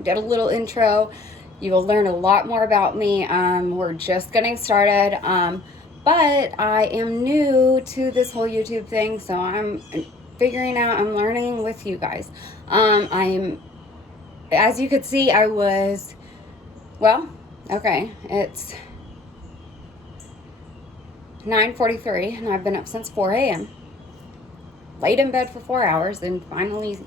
get a little intro. You will learn a lot more about me. We're just getting started. But I am new to this whole YouTube thing, so I'm figuring out, I'm learning with you guys. As you could see, I was, well, okay, it's 9:43 and I've been up since 4 a.m. Laid in bed for 4 hours and finally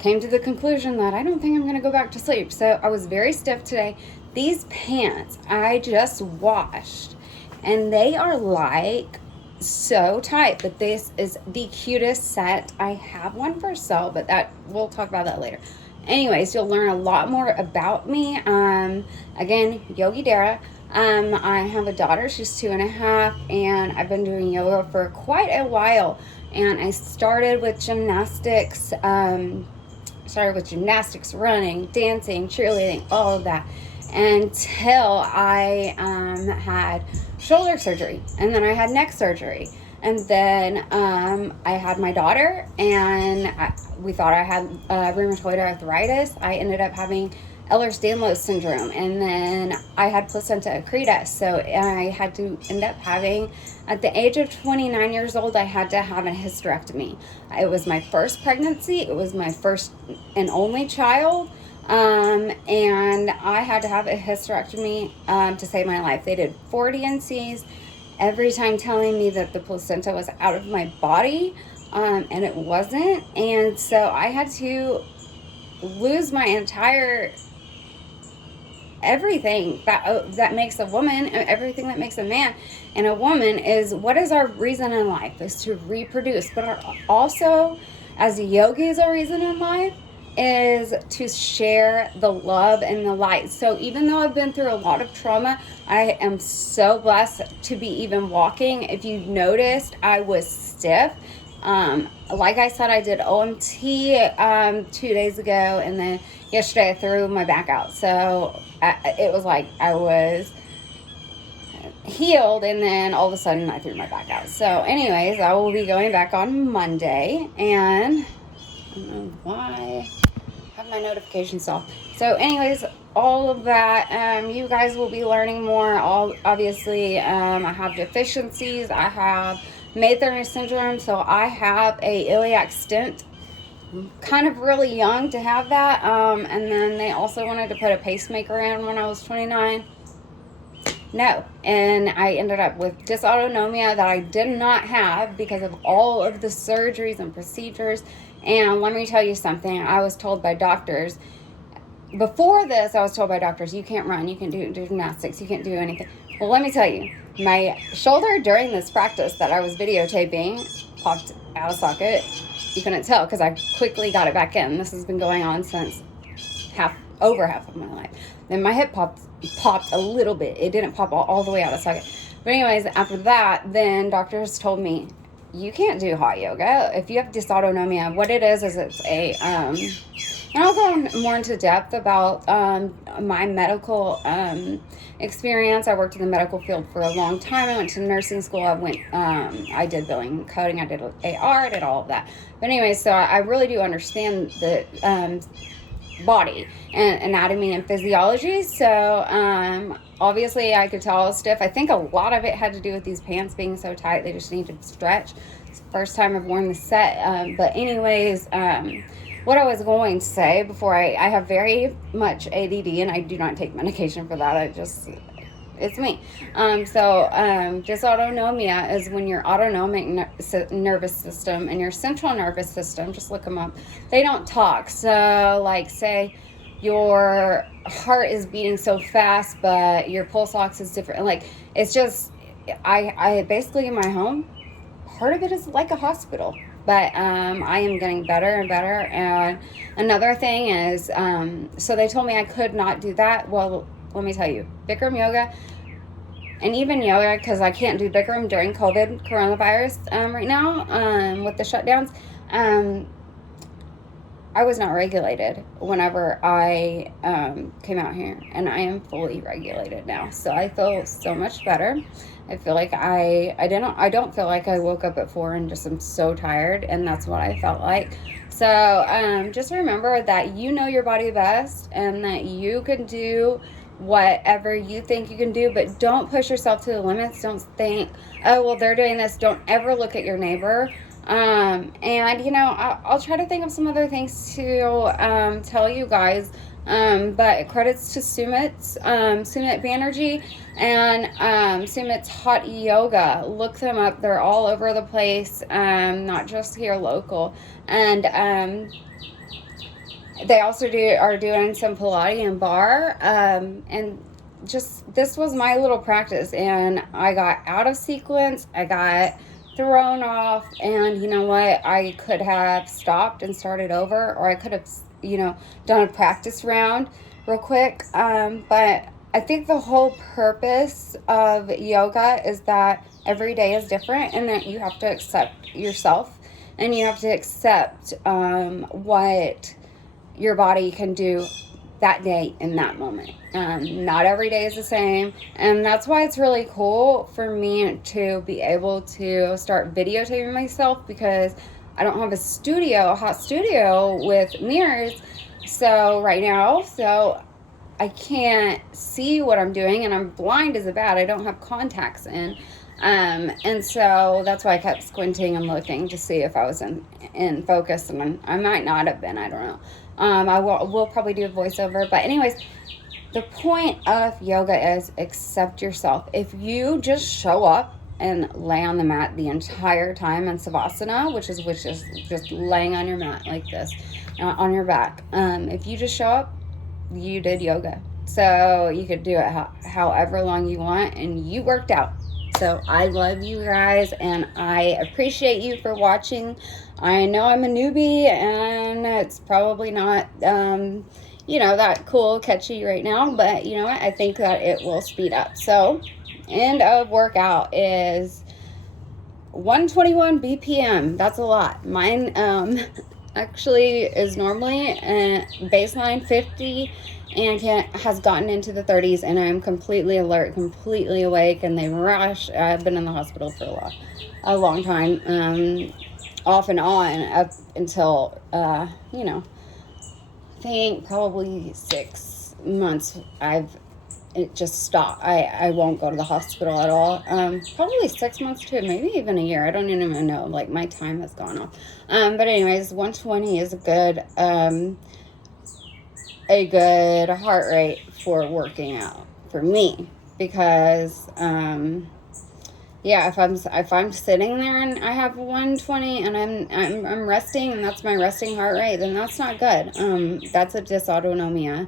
came to the conclusion that I don't think I'm going to go back to sleep. So I was very stiff today. These pants I just washed and they are like so tight, but this is the cutest set. I have one for sale, but that we'll talk about that later. Anyways, you'll learn a lot more about me. Again, Yogi Dara. I have a daughter, she's 2.5, and I've been doing yoga for quite a while. And I started with gymnastics, running, dancing, cheerleading, all of that, until I had shoulder surgery, and then I had neck surgery, and then I had my daughter, and we thought I had rheumatoid arthritis. I ended up having Ehlers-Danlos syndrome, and then I had placenta accreta, so I had to end up having, at the age of 29 years old, I had to have a hysterectomy. It was my first pregnancy, it was my first and only child, and I had to have a hysterectomy to save my life. They did 40 NCs, every time telling me that the placenta was out of my body, and it wasn't, and so I had to lose my entire everything that makes a woman, everything that makes a man and a woman. Is what is our reason in life? Is to reproduce, but also as yogis, our reason in life is to share the love and the light. So even though I've been through a lot of trauma, I am so blessed to be even walking. If you noticed, I was stiff. Like I said, I did OMT 2 days ago, and then yesterday I threw my back out. So it was like I was healed, and then all of a sudden I threw my back out. So anyways, I will be going back on Monday, and I don't know why I have my notifications off. So anyways, all of that, you guys will be learning more. Obviously, I have deficiencies. I have May-Thurner syndrome, so I have a iliac stent. I'm kind of really young to have that, and then they also wanted to put a pacemaker in when I was 29. No, and I ended up with dysautonomia that I did not have because of all of the surgeries and procedures. And let me tell you something, I was told by doctors, before this, I was told by doctors, you can't run, you can't do gymnastics, you can't do anything. Well, let me tell you, my shoulder during this practice that I was videotaping popped out of socket. You couldn't tell because I quickly got it back in. This has been going on since over half of my life. Then my hip popped a little bit. It didn't pop all the way out of socket. But anyways, after that, then doctors told me, you can't do hot yoga. If you have dysautonomia, what it is it's a, and I'll go more into depth about my medical experience. I worked in the medical field for a long time. I went to nursing school. I did billing and coding. I did AR. I did all of that. But anyway, so I really do understand the body and anatomy and physiology. So obviously I could tell I was stiff. I think a lot of it had to do with these pants being so tight. They just need to stretch. It's the first time I've worn the set. But anyways, what I was going to say before I have very much ADD, and I do not take medication for that. It's me. Dysautonomia is when your autonomic nervous system and your central nervous system, just look them up, they don't talk. So like say your heart is beating so fast, but your pulse ox is different. Like, it's just, I basically in my home, part of it is like a hospital. But I am getting better and better. And another thing is, so they told me I could not do that. Well, let me tell you, Bikram yoga, and even yoga, because I can't do Bikram during coronavirus right now with the shutdowns. I was not regulated whenever I came out here, and I am fully regulated now. So I feel so much better. I feel like I don't feel like I woke up at 4 and just am so tired, and that's what I felt like. So just remember that you know your body best, and that you can do whatever you think you can do, but don't push yourself to the limits. Don't think, oh, well, they're doing this. Don't ever look at your neighbor. And you know, I'll try to think of some other things to tell you guys. But credits to Sumit Banerjee and Sumit's Hot Yoga. Look them up. They're all over the place, not just here local. And they also are doing some Pilates and bar. And just, this was my little practice, and I got out of sequence. I got thrown off, and you know what, I could have stopped and started over, or I could have, you know, done a practice round real quick. But I think the whole purpose of yoga is that every day is different, and that you have to accept yourself, and you have to accept what your body can do that day in that moment. Not every day is the same, and that's why it's really cool for me to be able to start videotaping myself, because I don't have a hot studio with mirrors right now, so I can't see what I'm doing, and I'm blind as a bat. I don't have contacts in. And so that's why I kept squinting and looking to see if I was in focus, and I might not have been, I don't know. We'll probably do a voiceover, but anyways, the point of yoga is accept yourself. If you just show up and lay on the mat the entire time in Savasana, which is just laying on your mat like this, on your back. If you just show up, you did yoga. So you could do it however long you want, and you worked out. So I love you guys, and I appreciate you for watching. I know I'm a newbie, and it's probably not, you know, that cool, catchy right now, but you know what? I think that it will speed up. So end of workout is 121 BPM. That's a lot. Mine actually is normally baseline 50, and has gotten into the 30s, and I'm completely alert, completely awake, and they rush. I've been in the hospital for a long time, off and on, up until, you know, I think probably 6 months it just stopped. I won't go to the hospital at all. Probably 6 months to maybe even a year. I don't even know. Like, my time has gone off. But anyways, 120 is a good heart rate for working out for me, because yeah, if I'm sitting there and I have 120 and I'm resting, and that's my resting heart rate, then that's not good. That's a dysautonomic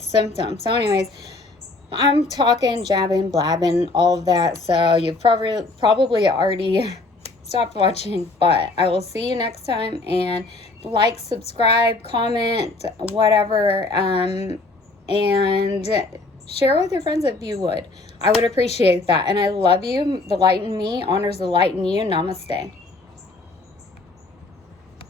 symptom. So anyways, I'm talking, jabbing, blabbing, all of that, so you've probably already stopped watching, but I will see you next time, and like, subscribe, comment, whatever, and share with your friends if you would. I would appreciate that, and I love you. The light in me honors the light in you. Namaste.